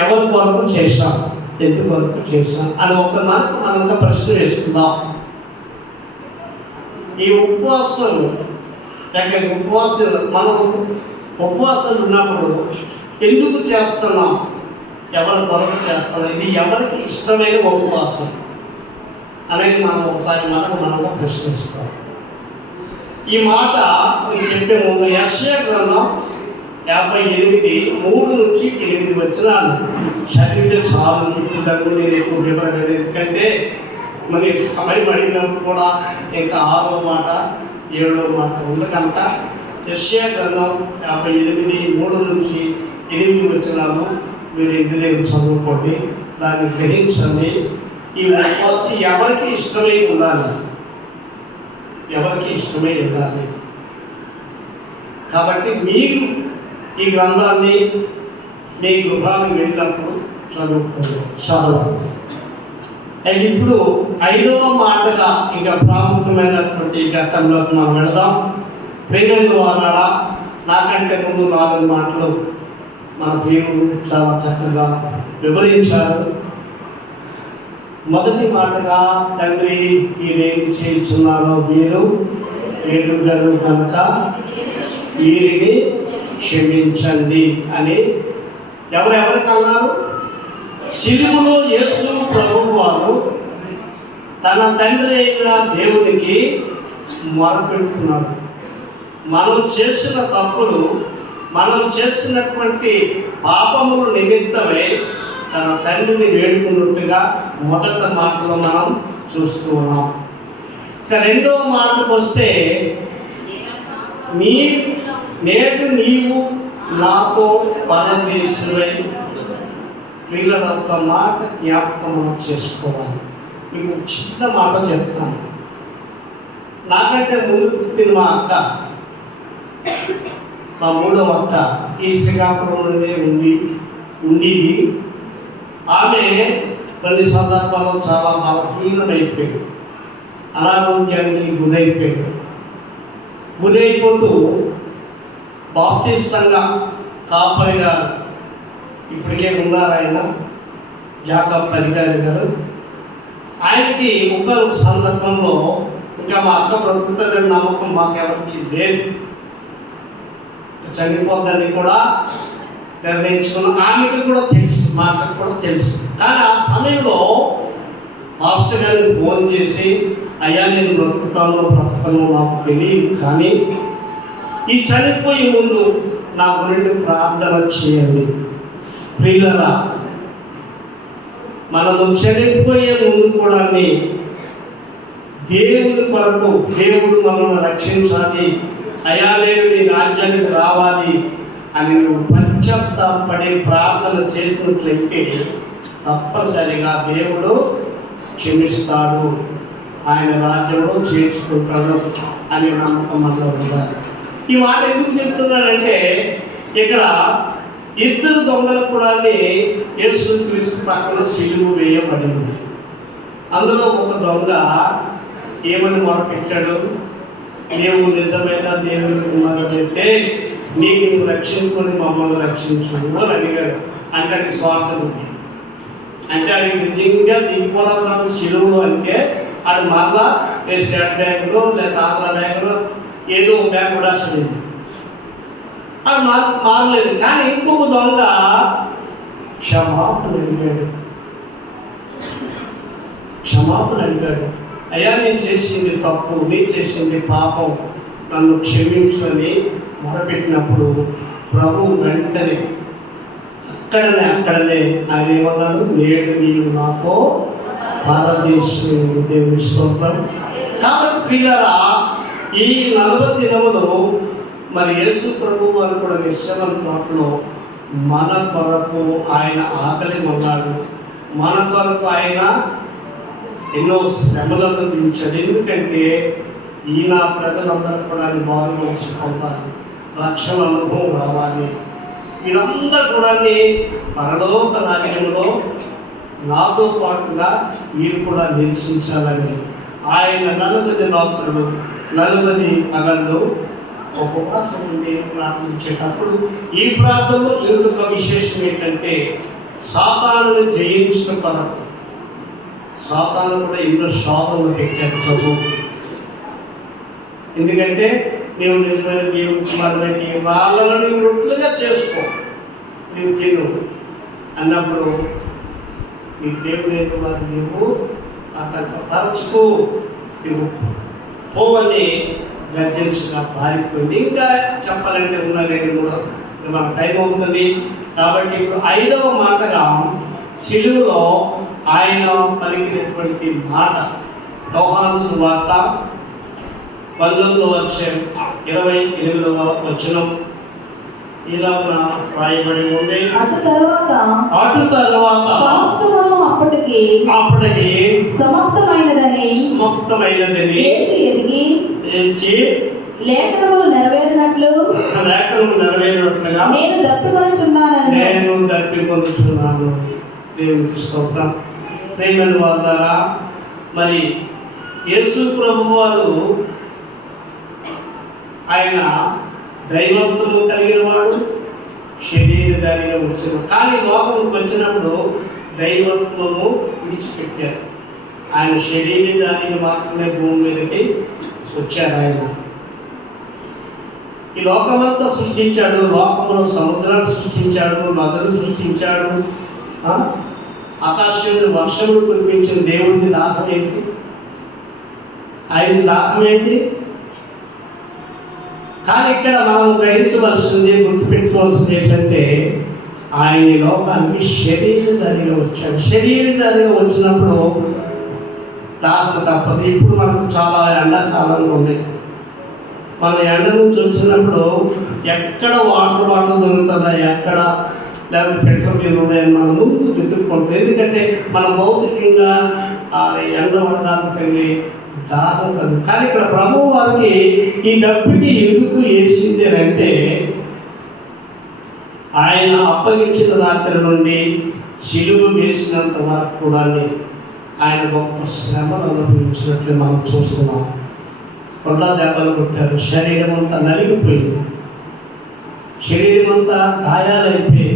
ఎవరి కొరకు చేశాం, ఎందుకు వరకు చేశాం అని ఒక మనకు మనంగా ప్రశ్న వేసుకుందాం. ఈ ఉపవాసం మనం ఉపవాసం ఉన్నప్పుడు ఎందుకు చేస్తున్నాం, ఎవరి కొరకు చేస్తున్నాం, ఇది ఎవరికి ఇష్టమైన ఉపవాసం అనేది మనం ఒకసారి మనకు ప్రశ్నిస్తాం. ఈ మాట నేను చెప్పే ముందు యెషయా గ్రంథం 58:3-8 వచనాలు చదివితే చాలు. ఇప్పుడు దాని నేను ఎక్కువ వివరణ, ఎందుకంటే మరి సమయం అడిగినప్పుడు కూడా ఇంకా 6వ మాట 7వ మాట ఉంది కనుక యెషయా గ్రంథం 58:3-8 వచనాలు మీరు ఇంటి దగ్గర చదువుకోండి, దాన్ని గ్రహించండి. ఈ ఉపవాసం ఎవరికి ఇష్టమై ఉండాలి, ఎవరికి ఇష్టమై ఉండాలి. కాబట్టి మీరు ఈ గ్రంథాన్ని మీ గృహానికి వెళ్ళినప్పుడు చదవండి. అయితే ఇప్పుడు 5వ మాటగా ఇంకా ప్రాముఖ్యమైనటువంటి ఘట్టంలోకి మనం వెళదాం. ప్రేమైన వారారా, నాకంటే ముందు 4 మాటలు మన దేవుడు చాలా చక్కగా వివరించారు. మొదటి మాటగా, తండ్రి వీరేం చేస్తున్నారో వీరు ఎరుగరు కనుక వీరిని క్షమించండి అని ఎవరెవరికి అన్నారు? శిలువలో యేసు ప్రభువు వారు తన తండ్రి అయిన దేవునికి మొరపెడుతున్నాడు. మనం చేసిన తప్పులు, మనం చేసినటువంటి పాపముల నిమిత్తమై తన తండ్రిని వేడుకున్నట్టుగా మొదటి మాటలో మనం చూస్తూ ఉన్నాం. ఇక 2వ మాటకు వస్తే, నేడు నీవు నాతో పరదేశువై. వీళ్ళ ఒక మాట జ్ఞాపకం మనం చేసుకోవాలి. మీకు చిన్న మాట చెప్తాను. నాకంటే ముందు పుట్టిన మా అక్క, మా 3వ అక్క ఈ శ్రీకాకుళంలోనే ఉండేది. ఆమె కొన్ని సందర్భాల్లో చాలా బలహీనమైపోయింది, అనారోగ్యానికి గురైపోతూ బాప్టిస్ట్ సంఘ కాపరి గారు, ఇప్పటికే ఉన్నారు ఆయన, జాకబ్ పరిగారి గారు, ఆయనకి ఒక సందర్భంలో ఇంకా మా అక్క బ్రతుకుతుందని నమ్మకం మాకెవరికి లేదు, చనిపోద్దని కూడా నిర్ణయించుకున్నాం. ఆమెకి కూడా తెలుసు, మా అక్కకు కూడా తెలుసు. కానీ ఆ సమయంలో మాస్టర్ గారికి ఫోన్ చేసి, అయ్యా నేను బ్రతుకుతాను నాకు తెలియదు, కానీ ఈ చనిపోయే ముందు నా గురించి ప్రార్థన చేయండి. ప్రియులరా, మనము చనిపోయే ముందు కూడా దేవుని కొరకు, దేవుడు మనల్ని రక్షించాలి, అయ్యా నేను నీ రాజ్యానికి రావాలి అని నువ్వు పశ్చాత్తాపడి ప్రార్థన చేసినట్లయితే తప్పనిసరిగా దేవుడు క్షమిస్తాడు, ఆయన రాజ్యంలో చేర్చుకుంటాడు అనే నమ్మకం మనలో ఉండాలి. ఈ మాట ఎందుకు చెప్తున్నానంటే, ఇక్కడ 2 దొంగలు కూడా యేసుక్రీస్తు పక్కన సిలువ వేయబడింది. అందులో ఒక దొంగ ఏమని మొరపెట్టాడు? నీవు నిజమైన దేవుని కుమారుడైతే నీకు నువ్వు రక్షించుకొని మమ్మల్ని రక్షించు అని అడిగాడు. అంటే అది స్వార్థ బుద్ధి. అంటే అది నిజంగా దిగిపోదాం సిలువలు అంటే అది మరలా స్టేట్ బ్యాంకులో లేదా ఆంధ్ర బ్యాంకులో ఏదో బ్యాంక్ కూడా వస్తుంది, అది మారలేదు. కానీ ఇంకొక దొంగ క్షమాపణ అడిగాడు. అయ్యా నేను చేసింది తప్పు, నేను చేసింది పాపం, నన్ను క్షమించు అని మొరపెట్టినప్పుడు ప్రభు వెంటనే అక్కడనే ఆయన ఏమన్నాడు? నేడు నీవు నాతో పరదేశుడు. దేవుని స్తోత్రం. కాబట్టి ప్రియులారా, ఈ 40 దినములు మరి యేసు ప్రభు వారు కూడా విశ్రాంతిలో మన కొరకు ఆయన ఆకలి ఉన్నాడు, మన కొరకు ఆయన ఎన్నో శ్రమలు అనుభవించాడు. ఎందుకంటే ఈయన ప్రజలందరూ కూడా బాగు మనసు పొందాలి, రక్షణ అనుభవం రావాలి, వీరందరూ కూడా పరలోక రాజ్యంలో నాతో పాటుగా వీరు కూడా నివసించాలని ఆయన 40 రాత్రులు 40 పగళ్ళు ఉపవాసం ఉండి ప్రార్థించేటప్పుడు ఈ ప్రార్థనలో ఇంకొక విశేషం ఏంటంటే సాతానుని జయించిన కొరకు సాతాను కూడా ఎన్నో శోధనలు పెట్టారు ప్రభు. ఎందుకంటే నీవు నిజమైన దేవుని కుమారుడైతే వాళ్ళను నీవు రొట్టెలుగా చేసుకో, నీవు తిను అన్నప్పుడు నీ దేవుని వారు నీవు ఆటంకపరచుకో, నీవు పోవని గర్జనగా పారిపోయింది. ఇంకా చెప్పాలంటే ఉన్న 2-3 మనకు టైం అవుతుంది కాబట్టి ఇప్పుడు 5వ మాటగా సిలువలో ఆయన పలికినటువంటి మాట యోహాను సువార్త 19వ వచనం ఇలాగున రాయబడి ఉంది. అటు తరువాత సమస్తమును అప్పటికి సమాప్తమైనదని యేసు ఎరిగి లేఖనములు నెరవేరినట్లుగా నేను దప్పికొనుచున్నాను. దేవునికి స్తోత్రం. ప్రేమను వారులారా, మరి యేసు ప్రభు వారు ఆయన దైవత్వము కలిగిన వాడు, శరీరధారిగా వచ్చిన, కానీ లోకంలోకి వచ్చినప్పుడు దైవత్వము విడిచిపెట్టారు. ఆయన శరీరధారిగా మాత్రమే భూమి మీదకి వచ్చారు. ఆయన ఈ లోకమంతా సృష్టించాడు. లోకంలో సముద్రాన్ని సృష్టించాడు, నదులు సృష్టించాడు, ఆకాశంలో వర్షములు కురిపించిన దేవుడిది దాహం ఏంటి? ఆయన దాహం ఏంటి? కానీ ఇక్కడ మనం గ్రహించవలసింది, గుర్తుపెట్టుకోవాల్సింది ఏంటంటే ఆయన ఈ లోకానికి శరీరధారిగా వచ్చాడు. శరీరధారిగా వచ్చినప్పుడు దాహం తప్పదు. ఇప్పుడు మనకు చాలా ఎండాకాలంలో ఉంది. మన ఎండ నుంచి వచ్చినప్పుడు ఎక్కడ వాటర్ దొరుకుతుందా, ఎక్కడ లేకపోతే పెట్రోల్ ఉన్నాయని మనం ముందు వెతుక్కుంటాం. ఎందుకంటే మన భౌతికంగా ఎండ పడడానికి వెళ్ళి దాహం కాదు. కానీ ఇక్కడ ప్రభు వారికి ఈ డబ్బుకి ఎందుకు వేసింది అని అంటే ఆయన అప్పగించిన రాత్రి నుండి సిలువ వేసినంత వరకు కూడా ఆయన గొప్ప శ్రమను అనుభవించినట్లు మనం చూస్తున్నాం. కొండ దెబ్బలు కొట్టారు, శరీరం అంతా నలిగిపోయింది, శరీరం అంతా గాయాలైపోయి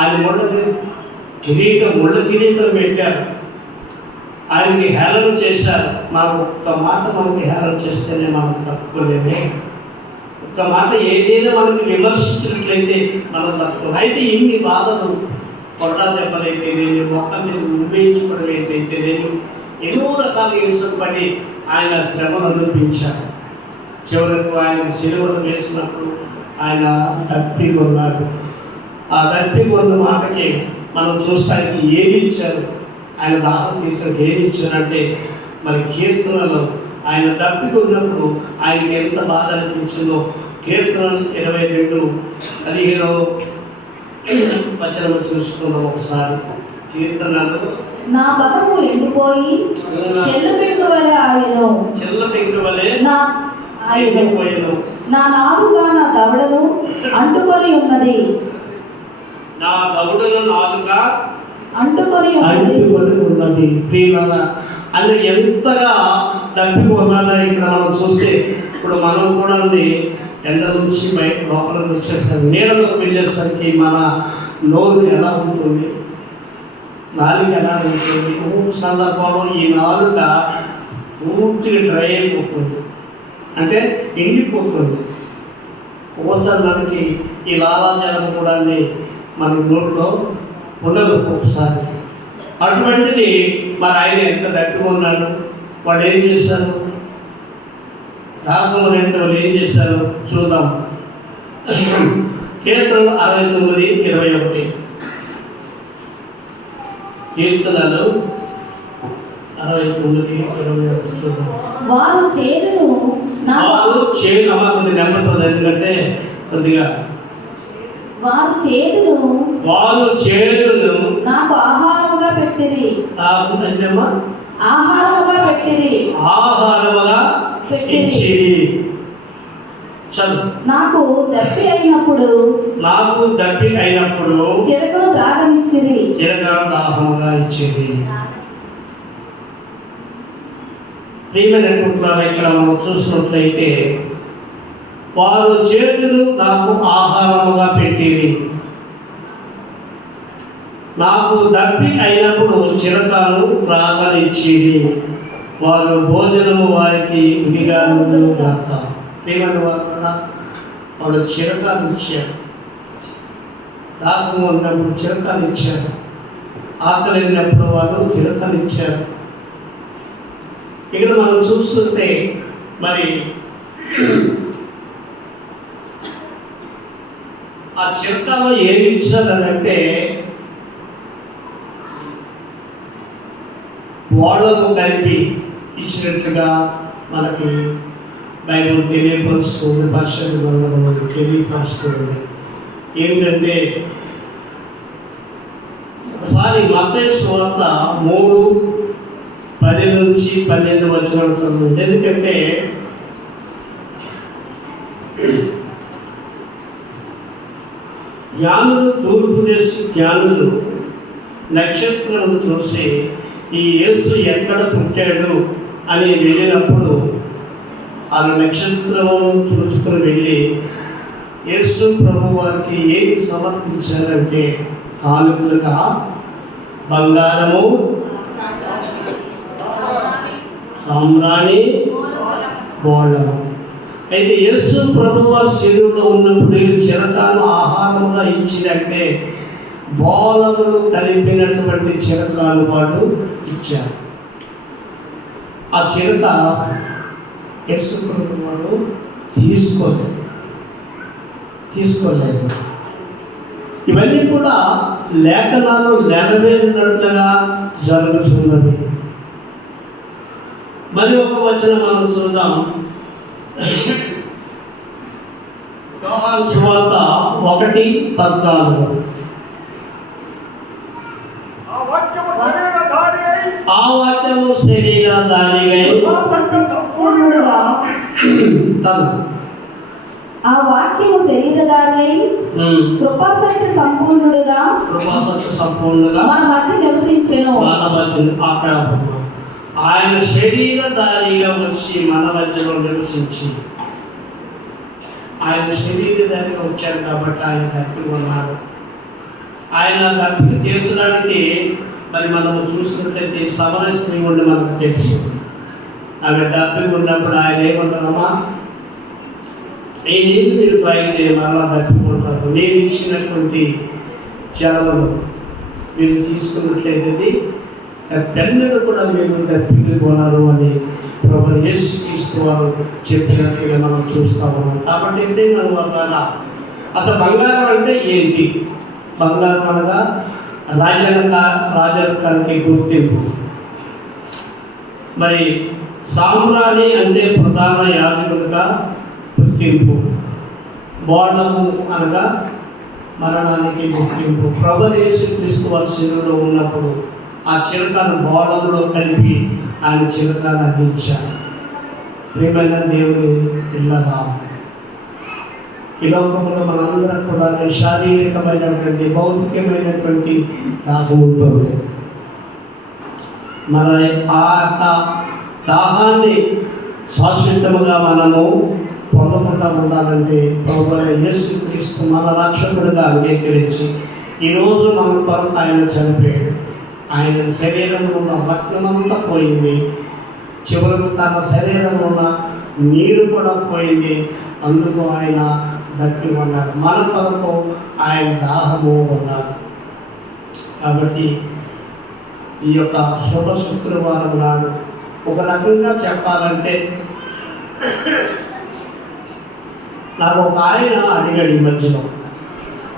ఆయన ముళ్ళ కిరీటం పెట్టారు, ఆయనకి హేళన చేశారు. మనకు ఒక్క మాట మనకి హేళన చేస్తేనే మనం తట్టుకోలేమే. ఒక్క మాట ఏదైనా మనకి విమర్శించినట్లయితే మనం తట్టుకోలేము. అయితే ఇన్ని బాధలు, కొండ దెబ్బలైతే నేను మొక్క మీద ఉమ్మేయించుకోవడం ఏంటైతే నేను ఎన్నో రకాల హింసలు పడి ఆయన శ్రమను అనుభవించారు. చివరకు ఆయన సిలువను వేసినప్పుడు ఆయన దప్పికొన్నాడు. ఆ దప్పికొన్న మాటకి మనం చూస్తానికి ఏమి ఇచ్చారు, ఆయన దాహం తీసుకు ఏమి ఇచ్చారంటే మరి కీర్తనలో ఆయన దప్పికొన్నప్పుడు ఆయనకి ఎంత బాధ అనిపించిందో కీర్తనలు 22:15 చూసుకుందాం ఒకసారి. కీర్తనలు నా బలము ఎండిపోయి చెల్లపెంకు వలె ఎండిపోయాను, నా నాలుగా నా దవడను అంటుకొని ఉన్నది, నా దవడను నాలుగా అంటుకొని ఉన్నది. ప్రియులారా, అది ఎంతగా తప్పి ఉన్నాడో ఇక్కడ మనం చూస్తే, ఇప్పుడు మనం కూడా ఎండ నుంచి బయట లోపలికి వచ్చేసరికి నీడలోకి వెళ్ళేసరికి మన నోరు ఎలా ఉంటుంది, నాలుక ఎలా ఉంటుంది. ఒక్కొక్క సందర్భంలో ఈ నాలుక పూర్తిగా డ్రై అయిపోతుంది, అంటే ఎండిపోతుంది. ఒక్కోసారి మనకి ఈ లాలాజలం కూడా మన నోట్లో ఉండదు ఒక్కొక్కసారి. అటువంటిది మరి ఆయన ఎంత దక్కువ ఉన్నాడు. వాడు ఏం చేశారు, దాహం అంటే వాళ్ళు ఏం చేశారు చూద్దాం. కీర్తనలు 69:21. కీర్తనలు 69:21 చూద్దాం. వారు చేదును కొద్దిగా నెమ్మది, ఎందుకంటే కొద్దిగా వారు చేదును నాకు ఆహారముగా పెట్టిరి, నాకు దప్పి అయినప్పుడు చిరకను త్రాగనిచ్చిరి, దాహముగా ఇచ్చేది. ప్రియమైనటువంటి ఇక్కడ మనం చూసినట్లయితే వారు చేతులు నాకు ఆహారముగా పెట్టిరి. నాకు దప్పి అయినప్పుడు చిరకాలు త్రాగనిచ్చిరి. వారు భోజనము వారికి విడిగా గాక. ఏమని వారు కదా, వాడు చిరకాలు ఇచ్చారు. దాహము ఉన్నప్పుడు చిరకాలు ఇచ్చారు. ఆకలి అయినప్పుడు వారు చిరకాలు ఇచ్చారు. ఇక్కడ మనం చూస్తుంటే మరి ఆ చిరకాలో ఏమి ఇచ్చారనంటే వాళ్ళకు కలిపి ఇచ్చినట్టుగా మనకి బైబిల్ తెలియపరుస్తుంది, పరిశుద్ధ గ్రంథం తెలియపరుస్తుంది. ఏమిటంటే ఒకసారి మత్తయి సువార్త 3:10-12 చదువుతుంది. ఎందుకంటే జ్ఞానులు, తూర్పు దేశ జ్ఞానులు నక్షత్రం చూసి ఈ యేసు ఎక్కడ పుట్టాడు అని వెళ్ళినప్పుడు ఆ నక్షత్రము చూసుకుని వెళ్ళి యేసు ప్రభు వారికి ఏమి సమర్పించారంటే కానుకలుగా బంగారము, సామ్రాణి, బోళము. అయితే యేసు ప్రభు వారి శరీరంలో ఉన్నప్పుడు చిరకాలు ఆహారముగా ఇచ్చినట్టే బోళములు కలిపినటువంటి చిరకాలు వాడు ఇచ్చారు. ఆ చిరక యేసు ప్రభు వాడు తీసుకోలేదు. ఇవన్నీ కూడా లేఖనాలు నెరవేరినట్లుగా జరుగుతున్నది. మరి ఒక వచనం మనం చూద్దాం. యోహాను సువార్త 1:14. ఆ వాక్యము శరీరధారిగా సంపూర్ణుడుగా ఆ వాక్యము శరీరధారి కృపాసత్య సంపూర్ణుడుగా మన మధ్య నివసించెను. అక్కడ ఆయన శరీరధారిగా వచ్చి మన మధ్యలో నివసించి, ఆయన శరీరధారిగా వచ్చాడు కాబట్టి ఆయన తప్పి ఉన్నాడు. ఆయన తప్పికి తీర్చడానికి మరి మనము చూసినట్లయితే సమర స్త్రీ ఉండి మనకు తెలుసు. ఆమె తప్పి ఉన్నప్పుడు ఆయన ఏమంటారమ్మా, ఈ నీళ్ళు మీరు తాగితే మరలా తప్పికుంటారు, నేను ఇచ్చినటువంటి చలవలు మీరు తీసుకున్నట్లయితే పెద్దలు కూడా మీరు తప్పికి పోనారు అని ప్రభువు యేసుక్రీస్తు వారు చెప్పినట్టుగా మనం చూస్తా ఉన్నాం. కాబట్టి ఏంటి మనం అలా అసలు బంగారం అంటే ఏంటి? బంగారం అనగా రాజరికానికి గుర్తింపు. మరి సామ్రాణి అంటే ప్రధాన యాజకులుగా గుర్తింపు. బోళము అనగా మరణానికి గుర్తింపు. ప్రభువు యేసుక్రీస్తు వారి శరీరంలో ఉన్నప్పుడు ఆ చిరకాను బోళంలో కలిపి ఆయన చిరకాను అందించారు. ప్రియమైన దేవుని పిల్లగా, ఈ లోకంలో మనందరం కూడా శారీరకమైనటువంటి భౌతికమైనటువంటి దాహం ఉంటుంది. మన ఆ దాహాన్ని శాశ్వతముగా మనము పొందకుండా ఉండాలంటే ప్రభువైన యేసుక్రీస్తు మన రక్షకుడిగా అంగీకరించి ఈరోజు మన కొరకు ఆయన చనిపోయాడు. ఆయన శరీరంలో ఉన్న రక్తమంతా పోయింది, చివరకు తన శరీరంలో ఉన్న నీరు కూడా పోయింది. అందుకు ఆయన దప్పి ఉన్నాడు, మన కొరకు ఆయన దాహము ఉన్నాడు. కాబట్టి ఈ యొక్క శుభ శుక్రవారం నాడు ఒక రకంగా చెప్పాలంటే నాకు ఒక ఆయన అడిగాడు ఈ మధ్యలో,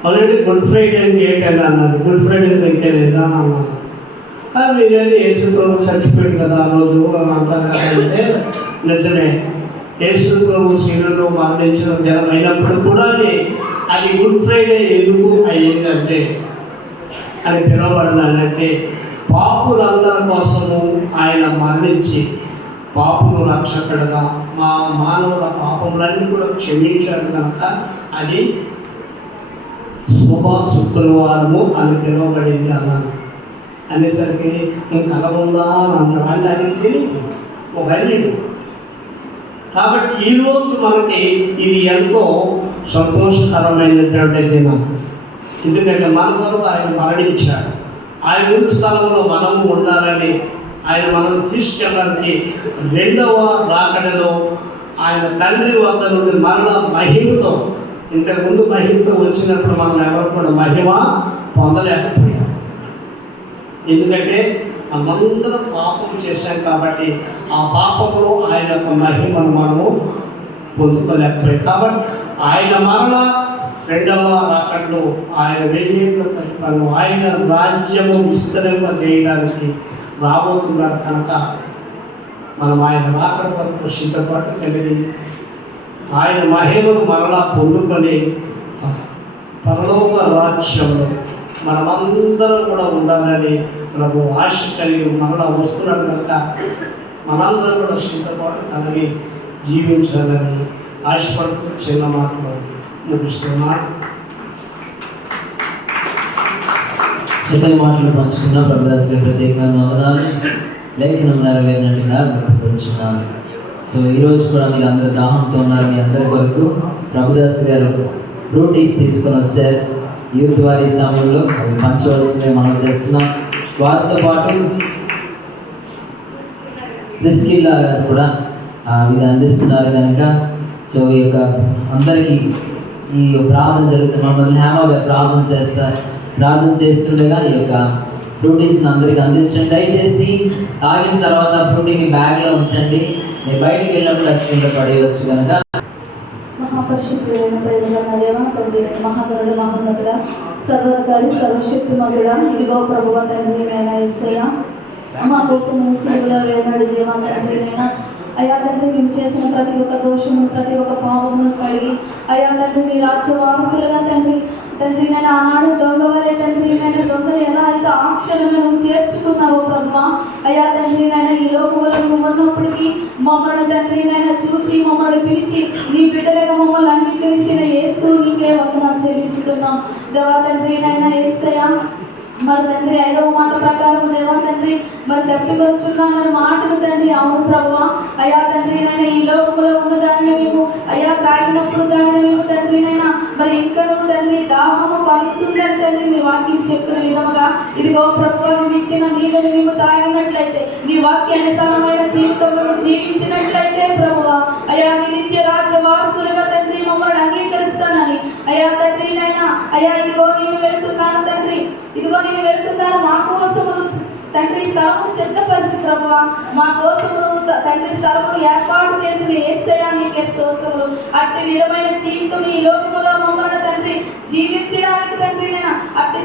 ఆల్రెడీ గుడ్ ఫ్రైడే ఏంటంటే అన్నాడు. గుడ్ ఫ్రైడే అయితే లేదా అన్నాను. మీరేది యేసు ప్రభు చచ్చిపోయాడు కదా ఆ రోజు అంటారు కదా అంటే నిజమే, యేసు ప్రభు శిలువలో మరణించిన దినం అయినప్పుడు కూడా అది గుడ్ ఫ్రైడే ఎందుకు అయ్యిందంటే అని పిలువబడినంటే పాపులందరి కోసము ఆయన మరణించి పాపులు రక్షకుడుగా మా మానవుల పాపములన్నీ కూడా క్షమించాడు కనుక అది శుభ శుక్రవారము అని పిలువబడింది అన్నాను. అనేసరికి ఇంకా అలా ఉందా అని అన్నాడు. అంటే అది తెలియదు, ఒక అన్నిడు కాబట్టి ఈరోజు మనకి ఇది ఎంతో సంతోషకరమైనటువంటి దినం. ఎందుకంటే మన కొరకు ఆయన మరణించాడు. ఆయన ఉన్న స్థలంలో మనము ఉండాలని, ఆయన మనం తీసుకెళ్ళడానికి రెండవ రాకడలో ఆయన తండ్రి వద్ద నుండి మరలా మహిమతో, ఇంతకుముందు మహిమతో వచ్చినప్పుడు మనం ఎవరు కూడా మహిమ పొందలేకపోయాం. ఎందుకంటే మనందరం పాపం చేశాం కాబట్టి ఆ పాపంలో ఆయన యొక్క మహిమను మనము పొందుకోలేకపోయాం. కాబట్టి ఆయన మరలా రెండవ రాకడలో ఆయన 1000 ఏళ్ళ పరిపాలన, ఆయన రాజ్యము విస్తరింప చేయడానికి రాబోతున్నాడు. కనుక మనం ఆయన రాకడ వరకు సిద్ధపాటు కలిగి ఆయన మహిమను మరలా పొందుకొని పరలోక రాజ్యంలో మనమందరం కూడా ఉండాలని మనకు ఆశ కలిగి మరలా వస్తున్నాడు. కనుక మనందరం కూడా సిద్ధపాటు కలిగి జీవించాలని ఆశపడుతూ చిన్న మాటలు ముగిస్తున్నాను. చెప్పని మాటలు పంచుకున్న ప్రభుదాస్ గారి ప్రత్యేకమైన వందనాలు. లేఖనం నెరవేరినట్టుగా గుర్తుపరుచున్నాను. సో ఈరోజు కూడా మీరు అందరూ దాహంతో ఉన్నారు. మీ అందరి కొరకు ప్రభుదాస్ గారు ఫ్రూటీస్ తీసుకొని వచ్చారు. యూత్ వారి సమయంలో అవి పంచవలసిందే మనం చేస్తున్నాం. వారితో పాటు ప్రిస్కిల్లా గారు కూడా వీళ్ళు అందిస్తున్నారు కనుక సో ఈ యొక్క అందరికీ ఈ ప్రార్థన జరుగుతుంది. మమ్మల్ని హేమ గారు ప్రార్థన చేస్తారు. ప్రార్థన చేస్తుండగా ఈ యొక్క ఫ్రూటీస్ని అందరికీ అందించండి. దయచేసి తాగిన తర్వాత ఫ్రూటీని బ్యాగ్లో ఉంచండి. మీరు బయటికి వెళ్ళినప్పుడు డస్ట్బిన్లో పడేయవచ్చు కనుక. మహాపరిశుద్ధుడైన ప్రేమగల దేవ, తండ్రి, మహాగరుడు, మహోన్నతుడ, సర్వాధికారి, సర్వశక్తిమంతుడ, ఇదిగో ప్రభువా తండ్రి నైనా యేసయ్యా, మా కోసం సిలువలో వేలాడి దేవా తండ్రి నైనా, అయ్యా తండ్రి మేము చేసిన ప్రతి ఒక్క దోషము, ప్రతి ఒక్క పాపమును కడిగి అయ్యా తండ్రి మీ రాజ్య వారసులుగా తండ్రి నేను ఆనాడు దొంగవలే తండ్రి నేను దొంగలు ఎలా అయితే ఆ క్షణంలో నువ్వు చేర్చుకున్నావు బ్రహ్మ. అయ్యా తండ్రి నేను ఈ లోకంలో నువ్వు ఉన్నప్పటికీ మమ్మల్ని తండ్రి నేను చూచి మమ్మల్ని పిలిచి నీ బిడ్డలుగా మమ్మల్ని అంగీకరించిన యేసు నీకే వందనాలు చెల్లించుకున్నాం దేవా తండ్రి నైనా యేసయ్యా. మరి తండ్రి 5వ మాట ప్రకారం దేవా తండ్రి మరి తప్పికొచ్చున్నానని మాటను తండ్రి అవును ప్రభువా. అయ్యా తండ్రి నైనా ఈ లోకంలో ఉన్న దానిని మేము అయ్యా త్రాగినప్పుడు దానిని మేము తండ్రి నైనా మరి ఇంకనూ తండ్రి దాహము కలుగుతుందని తండ్రి నీ వాక్యం చెప్పిన విధముగా ఇదిగో ప్రభువా నువ్వు ఇచ్చిన నీళ్ళని మేము తాగినట్లయితే, నీ వాక్యానుసారమైన జీవితంలో జీవించినట్లయితే ప్రభువా అయ్యా నీ నిత్య రాజ్య వారసులుగా తండ్రి మమ్మల్ని అంగీకరిస్తానని అయ్యా తండ్రి నైనా అయ్యా ఇదిగో నేను వెళ్తున్నాను తండ్రి, ఇదిగో నేను వెళ్తున్నాను మా కోసము తండ్రి స్థలమును చెత్తపరిచి ప్రభువా మా కోసము తండ్రి స్థలమును ఏర్పాటు చేసిన యేసయ్యా నీకే స్తోత్రములు. అట్టి విధమైన జీవితం ఈ లోకములో మమ్మల్ని తండ్రి జీవించడానికి తండ్రి నేను అట్టి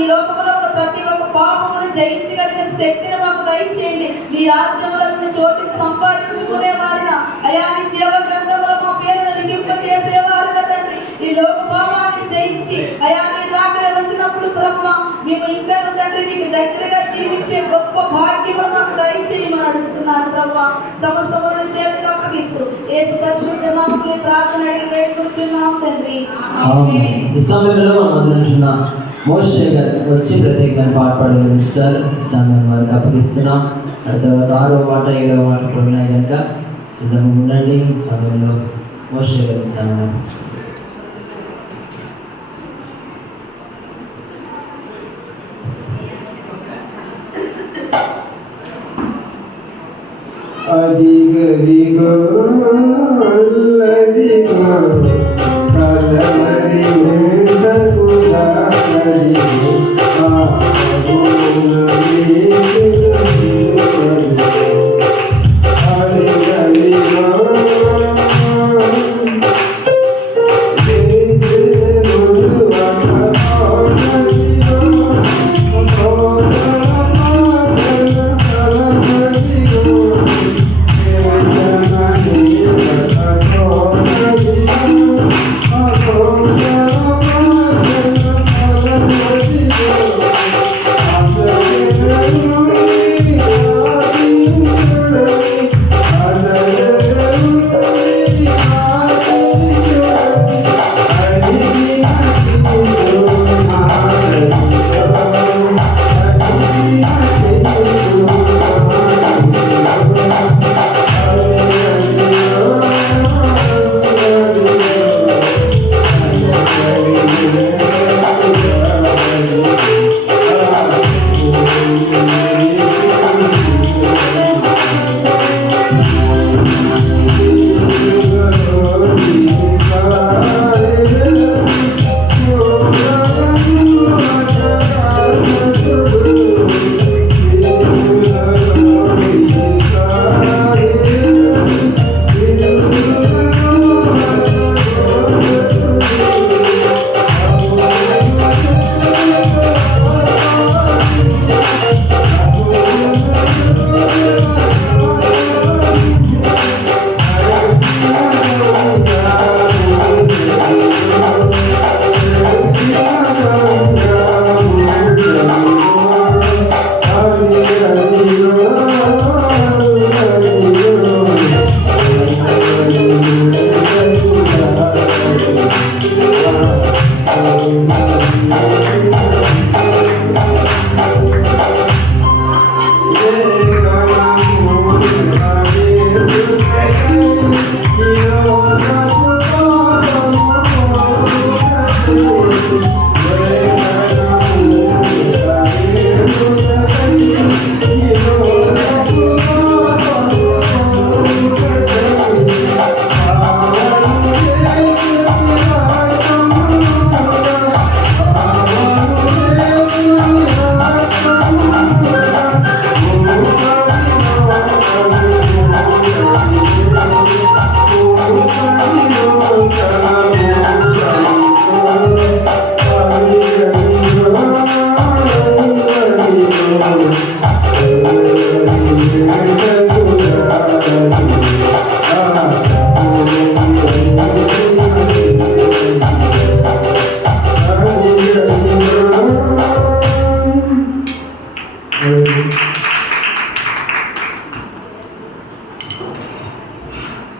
ఈ లోకంలో ఉన్న ప్రతి ఒక్క పాపమును జయించగలిగే శక్తిని మాకు దయచేయండి. నీ రాజ్యంలో చోటిని సంపాదించుకునే వారిగా అయ్యా నీ జీవ గ్రంథంలో మా పేరును లిఖింపచేసేవారుగా తండ్రి ఈ లోక పాపాన్ని జయించి అయ్యా నీ రాకడ వచ్చినప్పుడు ప్రభువా మేము ఇంకా తండ్రి నీకు దగ్గరగా జీవించే గొప్ప భాగ్యం మాకు దయచేయమని అడుగుతున్నాను ప్రభువా. సమస్తములను చేతికి అప్పగిస్తూ యేసు పరిశుద్ధ నామములో ప్రార్థన అడిగి వేడుకొనుచున్నాము తండ్రి. ఈ సమయంలో మనం మోషే గారు వచ్చి ప్రత్యేకమైన పాట పాడగలిగిస్తారు. ఈ సమయం వారికి అప్పగిస్తున్నాం. ఆ తర్వాత 6వ మాట 7వ మాట కూడా ఉన్నాయి కనుక సిద్ధంగా ఉండండి. ఈ సమయంలో మోషే గారి సమయం అదిగదిగో అల్లదిగో కలవరి ఉండకు దారిగో అదిగదిగో Oh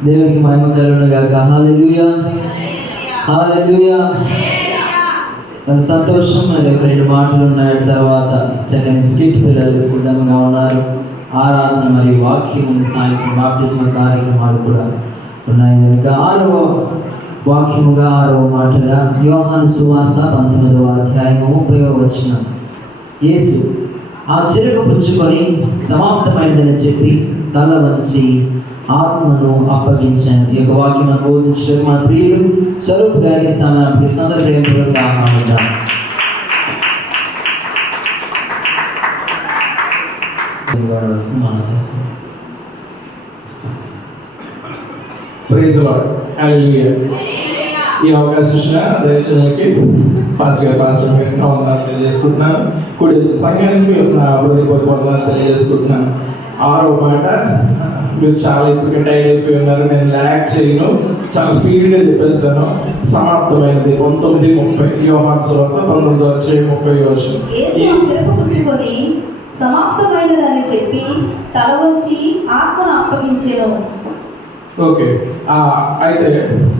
దేవునికి మహిమ కలుగును గాక. హల్లెలూయా, హల్లెలూయా. చాలా సంతోషం. మరి ఒక 2 మాటలు ఉన్నాయి. తర్వాత చక్కని స్కిట్ పిల్లలు సిద్ధంగా ఉన్నారు. ఆరాధన మరియు వాక్యం ఉంది. సాయంత్రం బాప్టిజం కార్యక్రమాలు కూడా ఉన్నాయి. కనుక 6వ వాక్యముగా 6వ మాటగా యోహాను సువార్త 19వ అధ్యాయము 30వ వచనం. యేసు ఆ చెరుకు పుచ్చుకొని సమాప్తమైనదని చెప్పి తల వంచి ఆత్మను అప్పగించాను. ఈ యొక్క వాక్యం బోధించడం మన ప్రియులు స్వరూప్ గారి స్థానానికి సొంత ప్రేమపూర్వక ఆహ్వానిద్దాం. ప్రైజ్ లార్డ్, హల్లెలూయా. ఈ అవకాశం ఇచ్చిన దైవజనులకి పాస్టర్ వందనాలు తెలియజేసుకుంటున్నాను. కూడి సంఘానికి నా హృదయపూర్వక వందనాలు తెలియజేసుకుంటున్నాను. 6వ మాట, మీరు చాలా ఇప్పటికే టైడ్ అయిపోయి ఉన్నారు. నేను ల్యాక్ చేయను, చాలా స్పీడ్గా చెప్పేస్తాను. సమాప్తమైనది 19:30 యోహాను సువార్త 19:30. యేసు చెరుకు పుచ్చుకొని సమాప్తమైనదని చెప్పి తల వంచి ఆత్మను అప్పగించెను. ఓకే, అయితే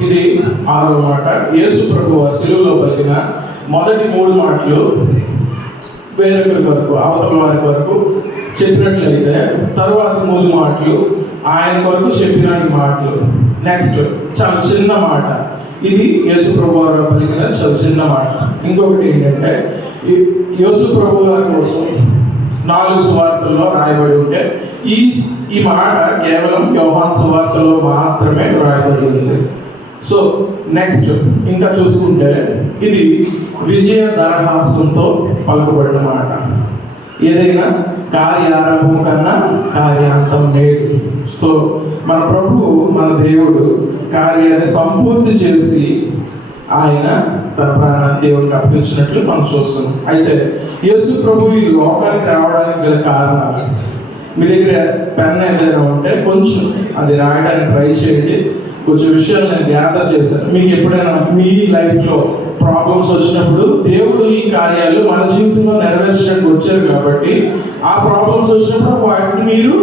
ఇది 6వ మాట. యేసు ప్రభు వారి శిలువలో పలికిన మొదటి 3 మాటలు వేరొకరి వరకు, అవతల వారి వరకు చెప్పినట్లయితే తర్వాత 3 మాటలు ఆయన కొరకు చెప్పిన మాటలు. నెక్స్ట్ చాలా చిన్న మాట. ఇది యేసు ప్రభు వారు పలికిన చాలా చిన్న మాట. ఇంకొకటి ఏంటంటే, యేసు ప్రభు వారి కోసం 4 సువార్తల్లో రాయబడి ఉంటే ఈ మాట కేవలం యోహాను సువార్తలో మాత్రమే రాయబడి ఉంది. సో నెక్స్ట్ ఇంకా చూసుకుంటే, ఇది విజయ దరహాసంతో పలుకబడిన మాట. ఏదైనా కార్యారంభం కన్నా కార్యాంతం లేదు. సో మన ప్రభువు, మన దేవుడు కార్యాన్ని సంపూర్తి చేసి ఆయన తన ప్రాణాన్ని దేవుడికి అర్పించినట్లు మనం చూస్తున్నాం. అయితే యేసు ప్రభు ఈ లోకానికి రావడానికి గల కారణాలు, మీ దగ్గర పెన్ ఏదైనా ఉంటే కొంచెం అది రాయడానికి ట్రై చేయండి. కొంచెం విషయాలు నేను గ్యాదర్ చేశాను. మీకు ఎప్పుడైనా మీ లైఫ్లో ప్రాబ్లమ్స్ వచ్చినప్పుడు దేవుడు ఈ కార్యాలు మన జీవితంలో నెరవేర్చడానికి వచ్చారు కాబట్టి ఆ ప్రాబ్లమ్స్ వచ్చినప్పుడు వాటిని మీరు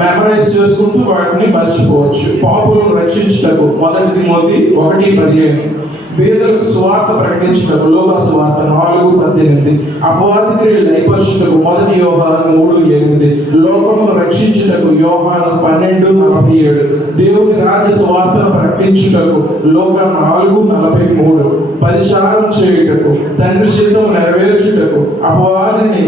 మెమరైజ్ చేసుకుంటూ వాటిని మర్చిపోవచ్చు. పాపులను రక్షించుటకు 1 తిమోతి 1:15, పేదలకు సువార్త ప్రకటించుటకు లోకా సువార్త 4:18, అపవాది క్రియలు లయపరచుటకు 1 యోహాను 3:8, లోకమును రక్షించుటకు యోహాను 12:47, దేవుని రాజ్య సువార్తను ప్రకటించుటకు లోకా 4:43, పరిచారం చేయుటకు, తండ్రి చిత్తము నెరవేర్చుటకు, అపవాదిని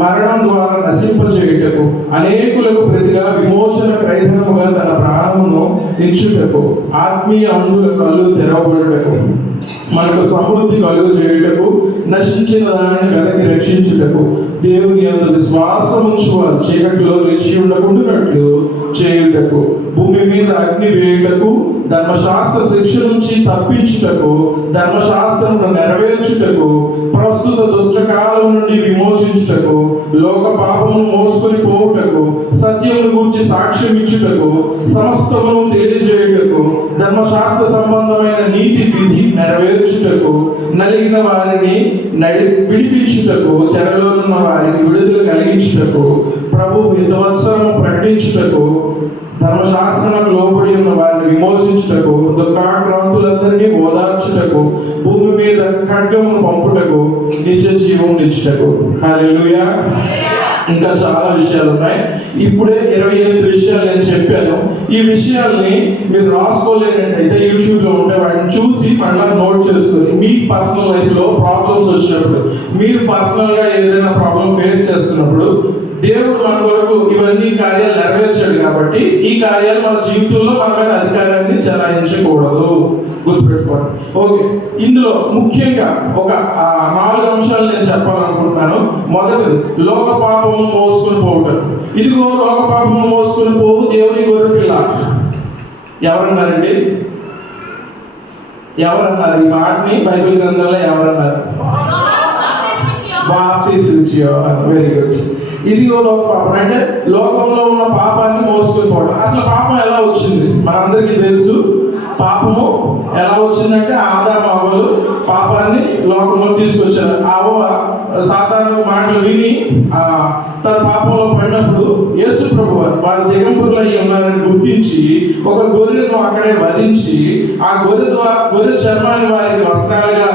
మరణం ద్వారా నశింపచేయుటకు, అనేకులకు ప్రతిగా విమోచన క్రైదనముగా తన ప్రాణమును ఇచ్చుటకు, ఆత్మీయ అంగుల కళ్ళు తెరవబడుటకు, మనకు సమృద్ధి కలుగు చేయుటకు, నశించిన దానిని వెతకి రక్షించుటకు, దేవుని యందు విశ్వాసం ఉంచు వారు చీకటిలో నిలిచి ఉండకుండానట్లు చేయుటకు, భూమి మీద అగ్ని వేయుటకు, ధర్మశాస్త్ర శిక్ష నుంచి తప్పించుటకు, ధర్మశాస్త్రమును నెరవేర్చుటకు, ప్రస్తుత దుష్టకాలం నుండి విమోచించుటకు, లోక పాపమును మోసుకొని పోవుటకు, సత్యమును గూర్చి సాక్ష్యం ఇచ్చుటకు, సమస్తమును తెలియజేయుటకు, ధర్మశాస్త్ర సంబంధమైన నీతి విధి నెరవేర్చుటకు, నలిగిన వారిని విడిపించుటకు, చెరలో ఉన్న వారికి విడుదల కలిగించుటకు, ప్రభు హితవత్సరము ప్రకటించుటకు, ధర్మశాస్త్రానికి లోబడి ఉన్న వారిని విమోచించుటకు, దుఃఖాక్రాంతులందరినీ ఓదార్చుటకు, భూమి మీద ఖడ్గమును పంపుటకు, నిత్య జీవం నిచ్చుటకు. హల్లెలూయా. ఇంకా చాలా విషయాలు ఉన్నాయి. ఇప్పుడే 28 విషయాలు నేను చెప్పాను. ఈ విషయాల్ని మీరు రాసుకోలేనట్టయితే యూట్యూబ్లో ఉంటే వాటిని చూసి మళ్ళీ నోట్ చేసుకొని మీ పర్సనల్ లైఫ్లో ప్రాబ్లమ్స్ వచ్చినప్పుడు, మీరు పర్సనల్గా ఏదైనా ప్రాబ్లం ఫేస్ చేస్తున్నప్పుడు, దేవుడు మన కొరకు ఇవన్నీ కార్యాలు నెరవేర్చాడు కాబట్టి ఈ కార్యాలు మన జీవితంలో మన మీద అధికారాన్ని చెలాయించకూడదు. గుర్తుపెట్టుకోండి. ఓకే, ఇందులో ముఖ్యంగా ఒక 4 అంశాలు నేను చెప్పాలనుకుంటున్నాను. మొదటిది, లోక పాపము మోసుకుని పోవటం. ఇదిగో లోక పాపము మోసుకుని పోవు దేవుని గొర్రెపిల్ల. ఎవరన్నారండి? ఎవరన్నారు ఈ మాటని? బైబిల్ గ్రంథంలో ఎవరన్నారు? బాప్తిస్మిచ్చియో. Very good. ఇదిగో లోక పాపం అంటే లోకంలో ఉన్న పాపాన్ని మోసుకుని పోవడం. అసలు పాపం ఎలా వచ్చింది మనందరికీ తెలుసు. పాపము ఎలా వచ్చిందంటే ఆదాము అవ్వలు పాపాన్ని లోకంలో తీసుకొచ్చారు. అవ్వ సాతాను మాటలు విని తన పాపంలో పడినప్పుడు యేసు ప్రభు వారి దిగంబరులు అయి ఉన్నారని గుర్తించి ఒక గొర్రెను అక్కడే వధించి ఆ గొర్రె చర్మాన్ని వారికి వస్త్రాలుగా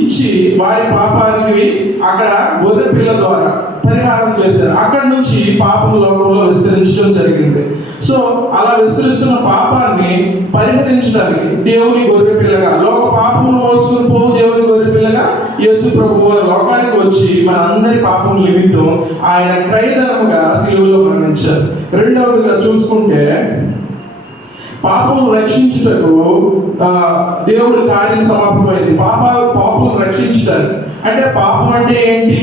ఇచ్చి వారి పాపానికి అక్కడ గొర్రె పిల్ల ద్వారా పరిహారం చేశారు. అక్కడి నుంచి పాపం లోకంలో విస్తరించడం జరిగింది. సో అలా విస్తరిస్తున్న పాపాన్ని పరిహరించడానికి దేవుని గొర్రె పిల్లగా, లోక పాపము మోసుకుని పోవు దేవుని గొర్రె పిల్లగా యేసు ప్రభువు వారు లోకానికి వచ్చి మనందరి పాపం నిమిత్తం ఆయన క్రయధనముగా సిలువలో మరణించారు. రెండవదిగా చూసుకుంటే పాపం రక్షించుటకు దేవుడి కార్యం సమాప్తమైంది. పాపం రక్షించడానికి. అంటే పాపం అంటే ఏంటి?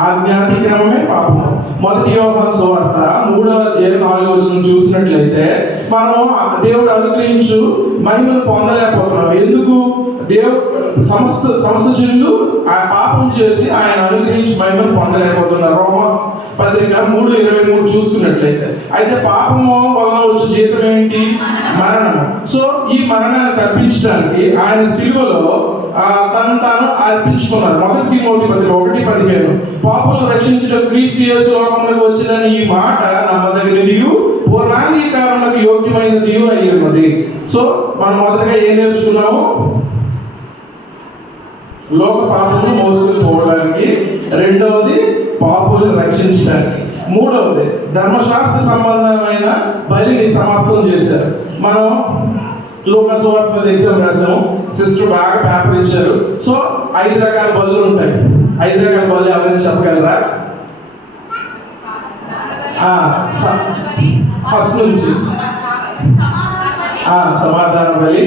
ఆజ్ఞాతిక్రమమే పాపము. 1 యోహాను సువార్త 3వ అధ్యాయం 4వ వచనం చూసినట్లయితే మనం దేవుడు అనుగ్రహించు మహిమను పొందలేకపోతున్నాం. ఎందుకు? సమస్త జనులు ఆ పాపం చేసి ఆయన అనుగ్రహించి మహిమను పొందలేకపోతున్నారు. రోమా పత్రిక 3:23 చూసుకున్నట్లయితే. అయితే పాపము వలన వచ్చే జీతం ఏంటి? మరణము. సో ఈ మరణాన్ని తప్పించడానికి ఆయన సిలువలో తను తాను అర్పించుకున్నారు. 1 తిమోతి పత్రిక 1:15 పాపులను రక్షించడం క్రీస్తు యేసు లోకమునకు వచ్చినని ఈ మాట నమ్మదగినదియు పూర్ణాంగీకారమునకు యోగ్యమైనదియు అయి ఉన్నది. సో మనం మొదటగా ఏం నేర్చుకున్నాము? లోక పాపమును మోసుకుని పోవడానికి. రెండవది, పాపులను రక్షించడానికి. మూడవది, ధర్మశాస్త్ర సంబంధమైన బలిని సమాప్తం చేశారు. మనం లూకాసు సువార్త మీద ఎగ్జామ్ రాసాము. సిస్టర్ బాగా పేపర్ ఇచ్చారు. సో 5 రకాల బలులు ఉంటాయి. 5 రకాల బలు ఎవరైనా చెప్పగలరా? ఫస్ట్ నుంచి సమాధాన బలి,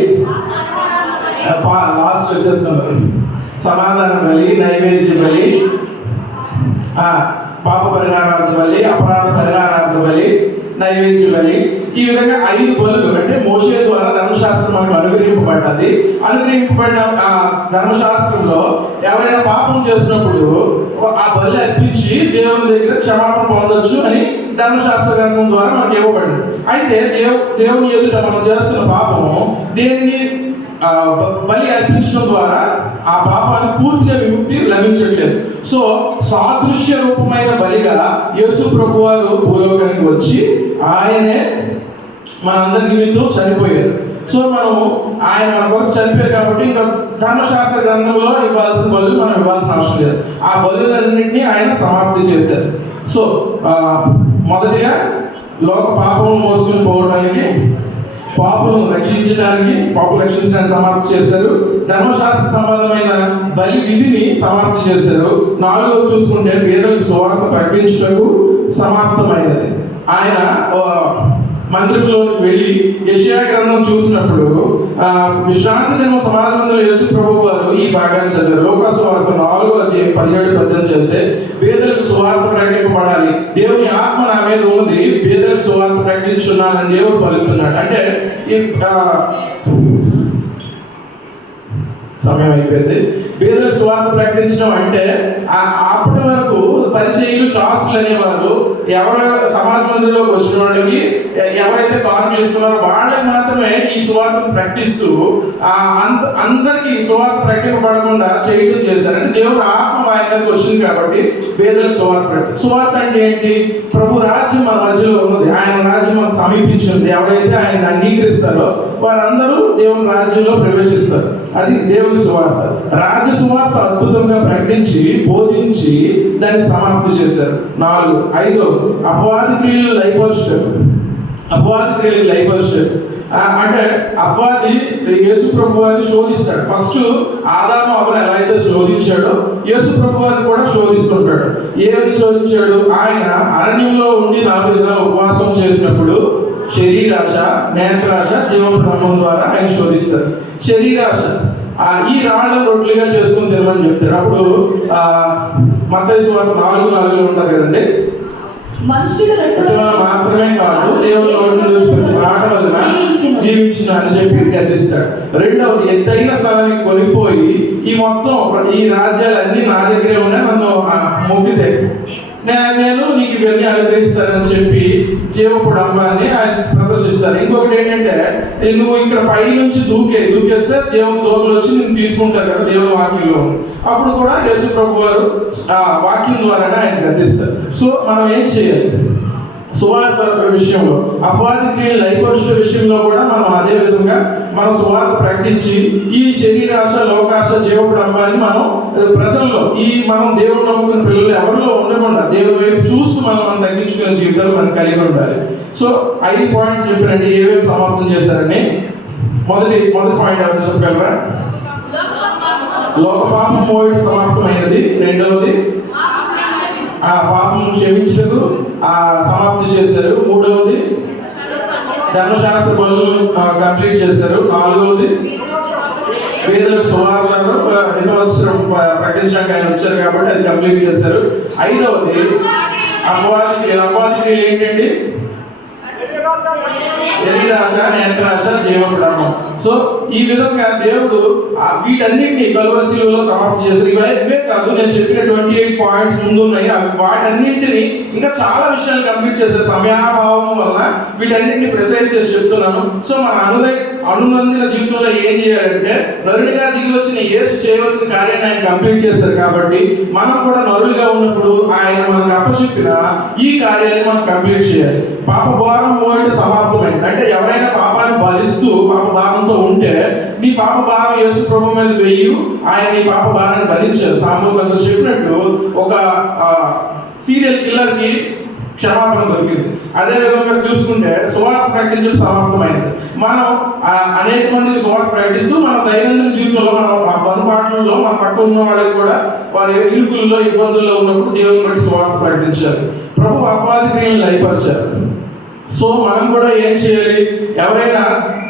లాస్ట్ వచ్చేస్తున్నారు. సమాధాన బలి, నైవేద్య బలి, పాప పరిహారార్థ బలి, అపరాధ పరిహారార్థ బలి, నైవేద్య బలి. ఈ విధంగా 5 బలులు అంటే మోషే ద్వారా ధర్మశాస్త్రం మనకు అనుగ్రహింపబడ్డది. అనుగ్రహింపబడిన ధర్మశాస్త్రంలో ఎవరైనా పాపం చేసినప్పుడు ఆ బలి అర్పించి దేవుని దగ్గర క్షమాపణ పొందొచ్చు అని ధర్మశాస్త్ర గ్రంథం ద్వారా మనకు ఇవ్వబడింది. అయితే దేవుని ఎదుట మనం చేస్తున్న పాపము దేన్ని బలి అర్పించడం ద్వారా ఆ పాపానికి పూర్తిగా విముక్తి లభించట్లేదు. సో సాదృశ్య రూపమైన బలిగా యేసు ప్రభు వారు భూలోకానికి వచ్చి ఆయనే మనందరి నిమిత్తం చనిపోయారు. సో మనం ఆయన మన కొరకు చనిపోయారు కాబట్టి ఇంకా ధర్మశాస్త్ర గ్రంథంలో ఇవ్వాల్సిన బలులు మనం ఇవ్వాల్సిన అవసరం లేదు. ఆ బలులన్నింటినీ ఆయన సమాప్తి చేశారు. సో మొదటిగా లోక పాపము మోసుకుని పోవడానికి, పాపులను రక్షించడానికి సమాప్తి చేశారు. ధర్మశాస్త్ర సంబంధమైన బలి విధిని సమాప్తి చేశారు. 4వ చూసుకుంటే పేదలకు సువార్త ప్రకటించుటకు సమాప్తమైనది. ఆయన మందిరంలోకి వెళ్ళి యెషయా గ్రంథం చూసినప్పుడు విశ్రాంతి దినం సమాజంలో యేసు ప్రభు వారు ఈ భాగాన్ని చదివారు. లూకాసు సువార్త 4వ అధ్యాయం 17-18 చదివితే పేదలకు సువార్త ప్రకటింపబడాలి, దేవుని ఆత్మ నా మీద ఉంది, పేదలకు సువార్త ప్రకటించున్నానని దేవుడు పలుకుతున్నాడు. అంటే సమయం అయిపోయింది. పేదలకు సువార్త ప్రకటించడం అంటే అప్పటి వరకు పరిచయులు, శాస్త్రులు అనేవారు ఎవరు సమాజ మందిరంలోకి వచ్చిన వాళ్ళకి ఎవరైతే కానుకలు ఇస్తున్నారో వాళ్ళకి మాత్రమే ఈ సువార్తను ప్రకటిస్తూ అందరికీ సువార్త ప్రకటింపబడకుండా చేయడం చేశారు. అంటే దేవుడు ఆత్మ ఆయనకు వచ్చింది కాబట్టి పేదలకు సువార్త అంటే ఏంటి? ప్రభు రాజ్యం మన మధ్యలో ఉన్నది, ఆయన రాజ్యం మనకు సమీపించింది. ఎవరైతే ఆయన అంగీకరిస్తారో వారందరూ దేవుని రాజ్యంలో ప్రవేశిస్తారు. అది దేవుని సువార్త. రాజ్య సువార్త అద్భుతంగా ప్రకటించి బోధించి దాన్ని సమాప్తి చేశారు. 5 అపవాది క్రియలు లైపోస్టర్. అపవాది క్రియలు లైపోస్టర్ అంటే అపవాది యేసు ప్రభువాన్ని శోధిస్తాడు. ఫస్ట్ ఆదాము అవ్వను ఎలా అయితే శోధించాడో యేసు ప్రభువాన్ని కూడా శోధిస్తుంటాడు. ఏమని శోధించాడు? ఆయన అరణ్యంలో ఉండి 40 దినాలు ఉపవాసం చేసినప్పుడు శరీరాశ, నేత్రాశ, జీవబ్రహ్మం ద్వారా ఆయన శోధిస్తారు. శరీరాశ ఈ రాళ్ళను రొట్టెలుగా చేసుకుని తినమని చెప్తాడు. అప్పుడు మత్తయి సువార్త 4:4 ఉంటారు కదండి. మనుషుడు మాత్రమే కాదు దేవుని నోటి నుంచి మాట వలన జీవించిన అని చెప్పి గద్దిస్తాడు. రెండవది, ఎత్తైన స్థలానికి కొనిపోయి ఈ మొత్తం ఈ రాజ్యాలన్నీ నా దగ్గరే ఉన్నాయి, నన్ను మొక్కితే నేను నీకు ఇవన్నీ అనుగ్రహిస్తానని చెప్పి జీవపుడంబాన్ని ఆయన ప్రదర్శిస్తారు. ఇంకొకటి ఏంటంటే, నువ్వు ఇక్కడ పై నుంచి దూకేస్తే దేవుని దోగులు వచ్చి నేను తీసుకుంటారు కదా దేవుని వాక్యంలో. అప్పుడు కూడా యేసు ప్రభు వారు వాక్యం ద్వారానే ఆయన గద్దిస్తారు. సో మనం ఏం చేయాలి? సువార్త విషయంలో, అపవాది క్రియల లైపోష విషయంలో కూడా మనం అదే విధంగా మనం సువార్త ప్రకటించి ఈ శరీరాశ, లోకాశ, జీవపుడంబాన్ని మనం ప్రజల్లో మనం దేవుడు నమ్ముకున్న పిల్లలు ఎవరిలో ఉండకుండా దేవుని వైపు చూస్తూ మనం తగ్గించుకునే జీవితాలు మనం కలిగి ఉండాలి. సో 5 పాయింట్లు చెప్పినండి. ఏవేమి సమాప్తం చేశారని మొదటి పాయింట్ ఎవరు చెప్పగలరా? లోక పాపం మోయడం సమాప్తమైనది. రెండవది, పాపం క్షమించటకు సమాప్తి చేశారు. మూడవది, ధర్మశాస్త్ర బదులు కంప్లీట్ చేశారు. 4వది, పేదలకు సువార్తను ఎంతో అవసరం ప్రకటించడానికి ఆయన వచ్చారు కాబట్టి అది కంప్లీట్ చేశారు. 5వది, అపవాది క్రియలు ఏంటండి? శరీరాశ, నేత్రాశ, జీవబ్రహ్మం. సో ఈ విధంగా దేవుడు వీటన్నిటిని కలువరి శిలువలో సమాప్తి చేశారు. ఇవే కాదు, నేను చెప్పిన 28 పాయింట్స్ ముందు ఉన్నాయి. వాటన్నింటినీ ఇంకా చాలా విషయాలు కంప్లీట్ చేశారు. సమయాభావం వలన వీటన్నిటిని ప్రిసైజ్ చేసి చెప్తున్నాను. సో మన అనునందిన జీవితంలో ఏం చేయాలంటే, నరుడిగా దిగి వచ్చిన యేసు చేయవలసిన కార్యాన్ని ఆయన కంప్లీట్ చేస్తారు కాబట్టి మనం కూడా నరుడిగా ఉన్నప్పుడు ఆయన మనకు అప్పచెప్పిన ఈ కార్యాన్ని మనం కంప్లీట్ చేయాలి. పాప భారం మోయడం సమాప్తమైంది. అంటే ఎవరైనా పాపాన్ని భరిస్తూ పాప భారంతో ఉంటే నీ పాప భారం యేసు ప్రభు మీద వెయ్యి, ఆయన నీ పాప భారాన్ని భరించారు. సామూహికంగా చెప్పినట్టు ఒక సీరియల్ కిల్లర్ కి క్షమాపణ దొరికింది. అదే విధంగా చూసుకుంటే సువార్త ప్రకటించడం సమాప్తమైంది. మనం అనేక మందికి సువార్త ప్రకటిస్తూ మన దైనందిన జీవితంలో మన పనుపాట్లలో మన పక్క ఉన్న వాళ్ళకి కూడా వారి ఇరుకుల్లో ఇబ్బందుల్లో ఉన్నప్పుడు దేవుని బట్టి సువార్త ప్రకటించారు. ప్రభు అపవాది క్రియలను లయపరిచారు. సో మనం కూడా ఏం చేయాలి? ఎవరైనా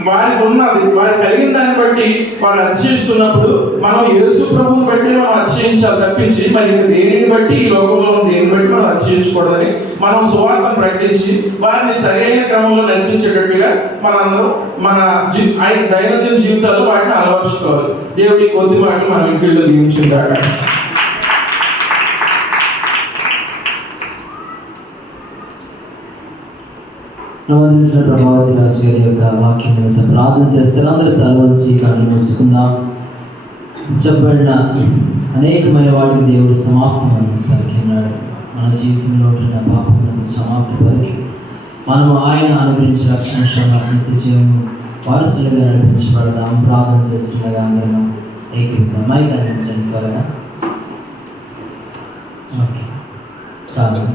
వారికి కలిగిన దాన్ని బట్టి వారు అతిశయిస్తున్నప్పుడు మనం యేసు ప్రభువుని బట్టి మనం అతిశయించాలి తప్పించి మరి దేనిని బట్టి, ఈ లోకంలో దేనిని బట్టి మనం అతిశయించకూడదని మనం సువార్తను ప్రకటించి వారిని సరైన క్రమంలో నడిపించేటట్టుగా మనందరం మన దైనందిన జీవితాల్లో వాటిని అలవర్చుకోవాలి. దేవుడి కొద్ది మాటలు మనం ఇంటిలో దీవించుగాక. నవనించిన ప్రభావతి రాజు గారి యొక్క వాక్యం ప్రార్థన చేస్తారు. అందరూ తలవంచి కళ్ళు మూసుకుందాం. చెప్పబడిన అనేకమైన వాటికి దేవుడు సమాప్తమని కలిగి ఉన్నాడు. మన జీవితంలో ఉంటున్న పాపములను సమాప్తి పలికి మనము ఆయన అనుగ్రహించిన రక్షణ నిత్య జీవము వారసులుగా నడిపించబడదాం. ప్రార్థన చేస్తుండగా అందరం ఏకీభూతం మైక్ అందించండి త్వరగా. ఓకే, ప్రార్థన.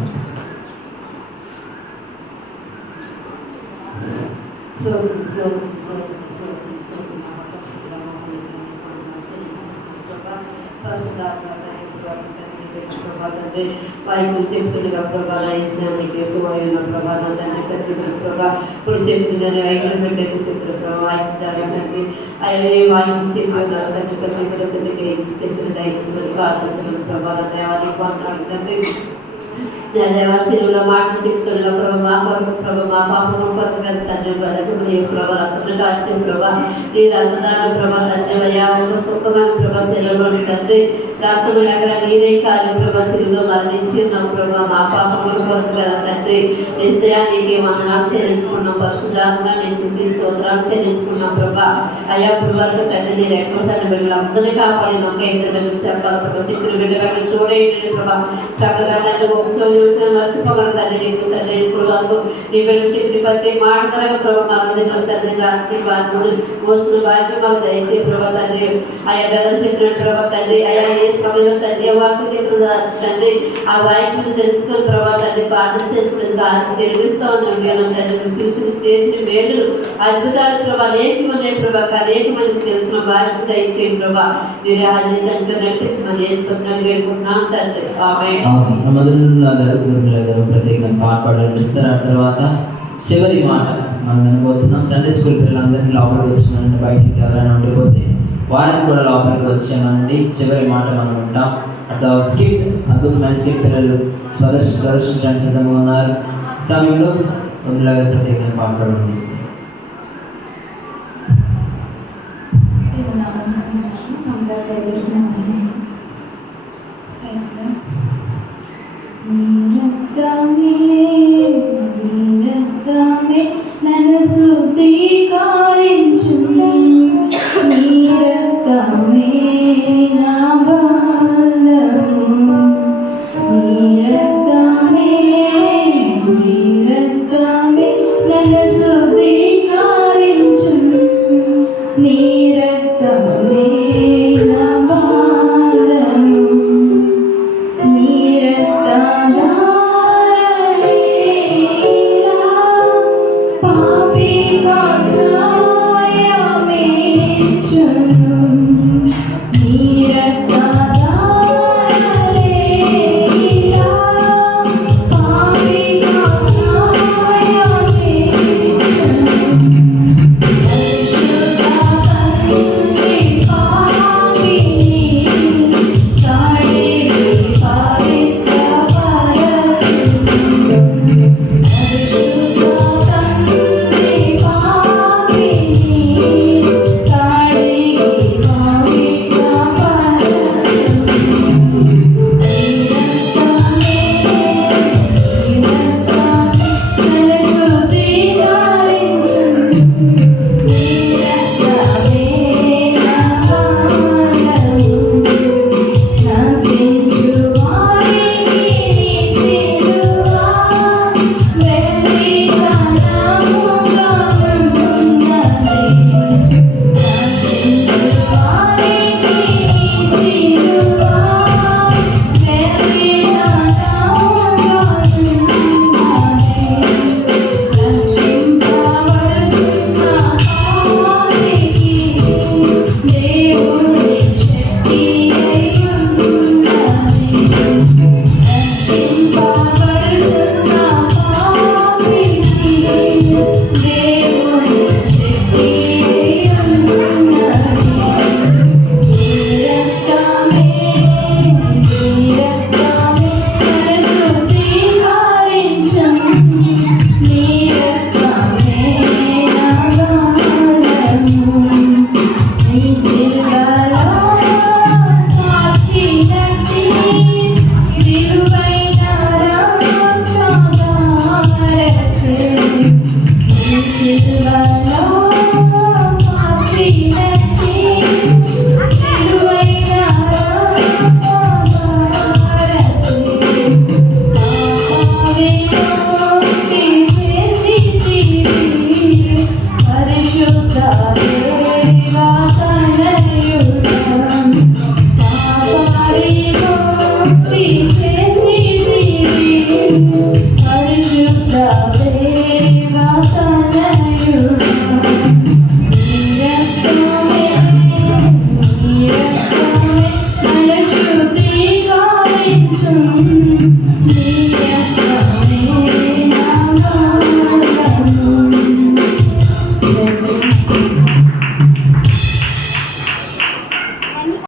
వారికి చెప్తుండగా ప్రభా ఇస్లానికి ఎక్కువైన ప్రభావం తండ్రి ప్రతి ప్రభా ఇప్పుడు చెప్తుందని ఐదు పెట్టేది చెప్తున్న ప్రభావ దానికి వాయికి చెప్పిన తండ్రి ప్రతి తండ్రికి శక్తులు దయచేసి ప్రార్థన ప్రభావ దేవాలయ తండ్రి దేవాశీలులో మాట చెప్తుండగా ప్రభా మా కొరకు ప్రభా మా పాపం కొరకు కదా తండ్రి వరకు ప్రభా రక్తులు కాల్చే ప్రభా ఈ రక్తదాన ప్రభా తండ్రి అయ్యా ఒక సుఖమైన ప్రభా శిలువలో తండ్రి రక్తము దగ్గర నీరే కాలి ప్రభా శిలువలో మరణించి ఉన్నాం ప్రభా మా పాపం కొరకు కదా తండ్రి ఏసయ్యా నీకే వందనాలు చెల్లించుకున్నాం పరిశుద్ధాత్మ నీ స్తుతి స్తోత్రాలు చెల్లించుకున్నాం ప్రభా అయ్యా ఇప్పుడు వరకు తండ్రి నీ రెక్కసారి బిడ్డలు అందరినీ కాపాడి నొక్క ఇద్దరు బిడ్డలు చెప్పాలి ప్రభా శిక్కులు బిడ్డగా మీరు చూడేయండి ప్రభా సగగా తండ్రి ఒకసారి మర్చిపోగల తండ్రి నీకు తండ్రి ఇప్పుడు వరకు నీ బిడ్డ శిక్కుని ప్రతి మాట్లాడగా ప్రభా మా బిడ్డలు తండ్రి రాష్ట్రీయ బాధ్యులు మోస్తున్న బాధ్యత మాకు దయచే ప్రభా తండ్రి అయ్యా గద చెప్పినట్టు ప్రభా తండ్రి అయ్యా ఏ సమయంలో తండ్రి వాక్యం చెప్పిన తండ్రి ఆ వాక్యం తెలుసుకొని ప్రభా తండ్రి ప్రార్థన చేసుకుని కార్యం తెలివిస్తూ ఉన్నాం మేము తండ్రి చూసి చేసిన మేలు అద్భుతాలు ప్రభా అనేకమంది ప్రభా అనేకమంది తెలిసిన బాధ్యత దయచేయండి ప్రభా మీరు హాజరు సంచలనం నడిపించమని వేసుకుంటున్నాను వేడుకుంటున్నాం తండ్రి ప్రత్యేకంగా పాటలు ఆ తర్వాత చివరి మాట మనం వినబోతున్నాం. సండే స్కూల్ పిల్లలందరినీ లోపలికి వచ్చినారంటే బయటికి ఎవరైనా ఉండిపోతే వారిని కూడా లోపలికి వచ్చామండి. చివరి మాట మనం ఉంటాం. అట్లా స్కిట్ అద్భుతమైన స్కిట్ పిల్లలు ప్రదర్శించడానికి సిద్ధంగా ఉన్నారు. సమయంలో ప్రత్యేకంగా పాటలు అందిస్తారు.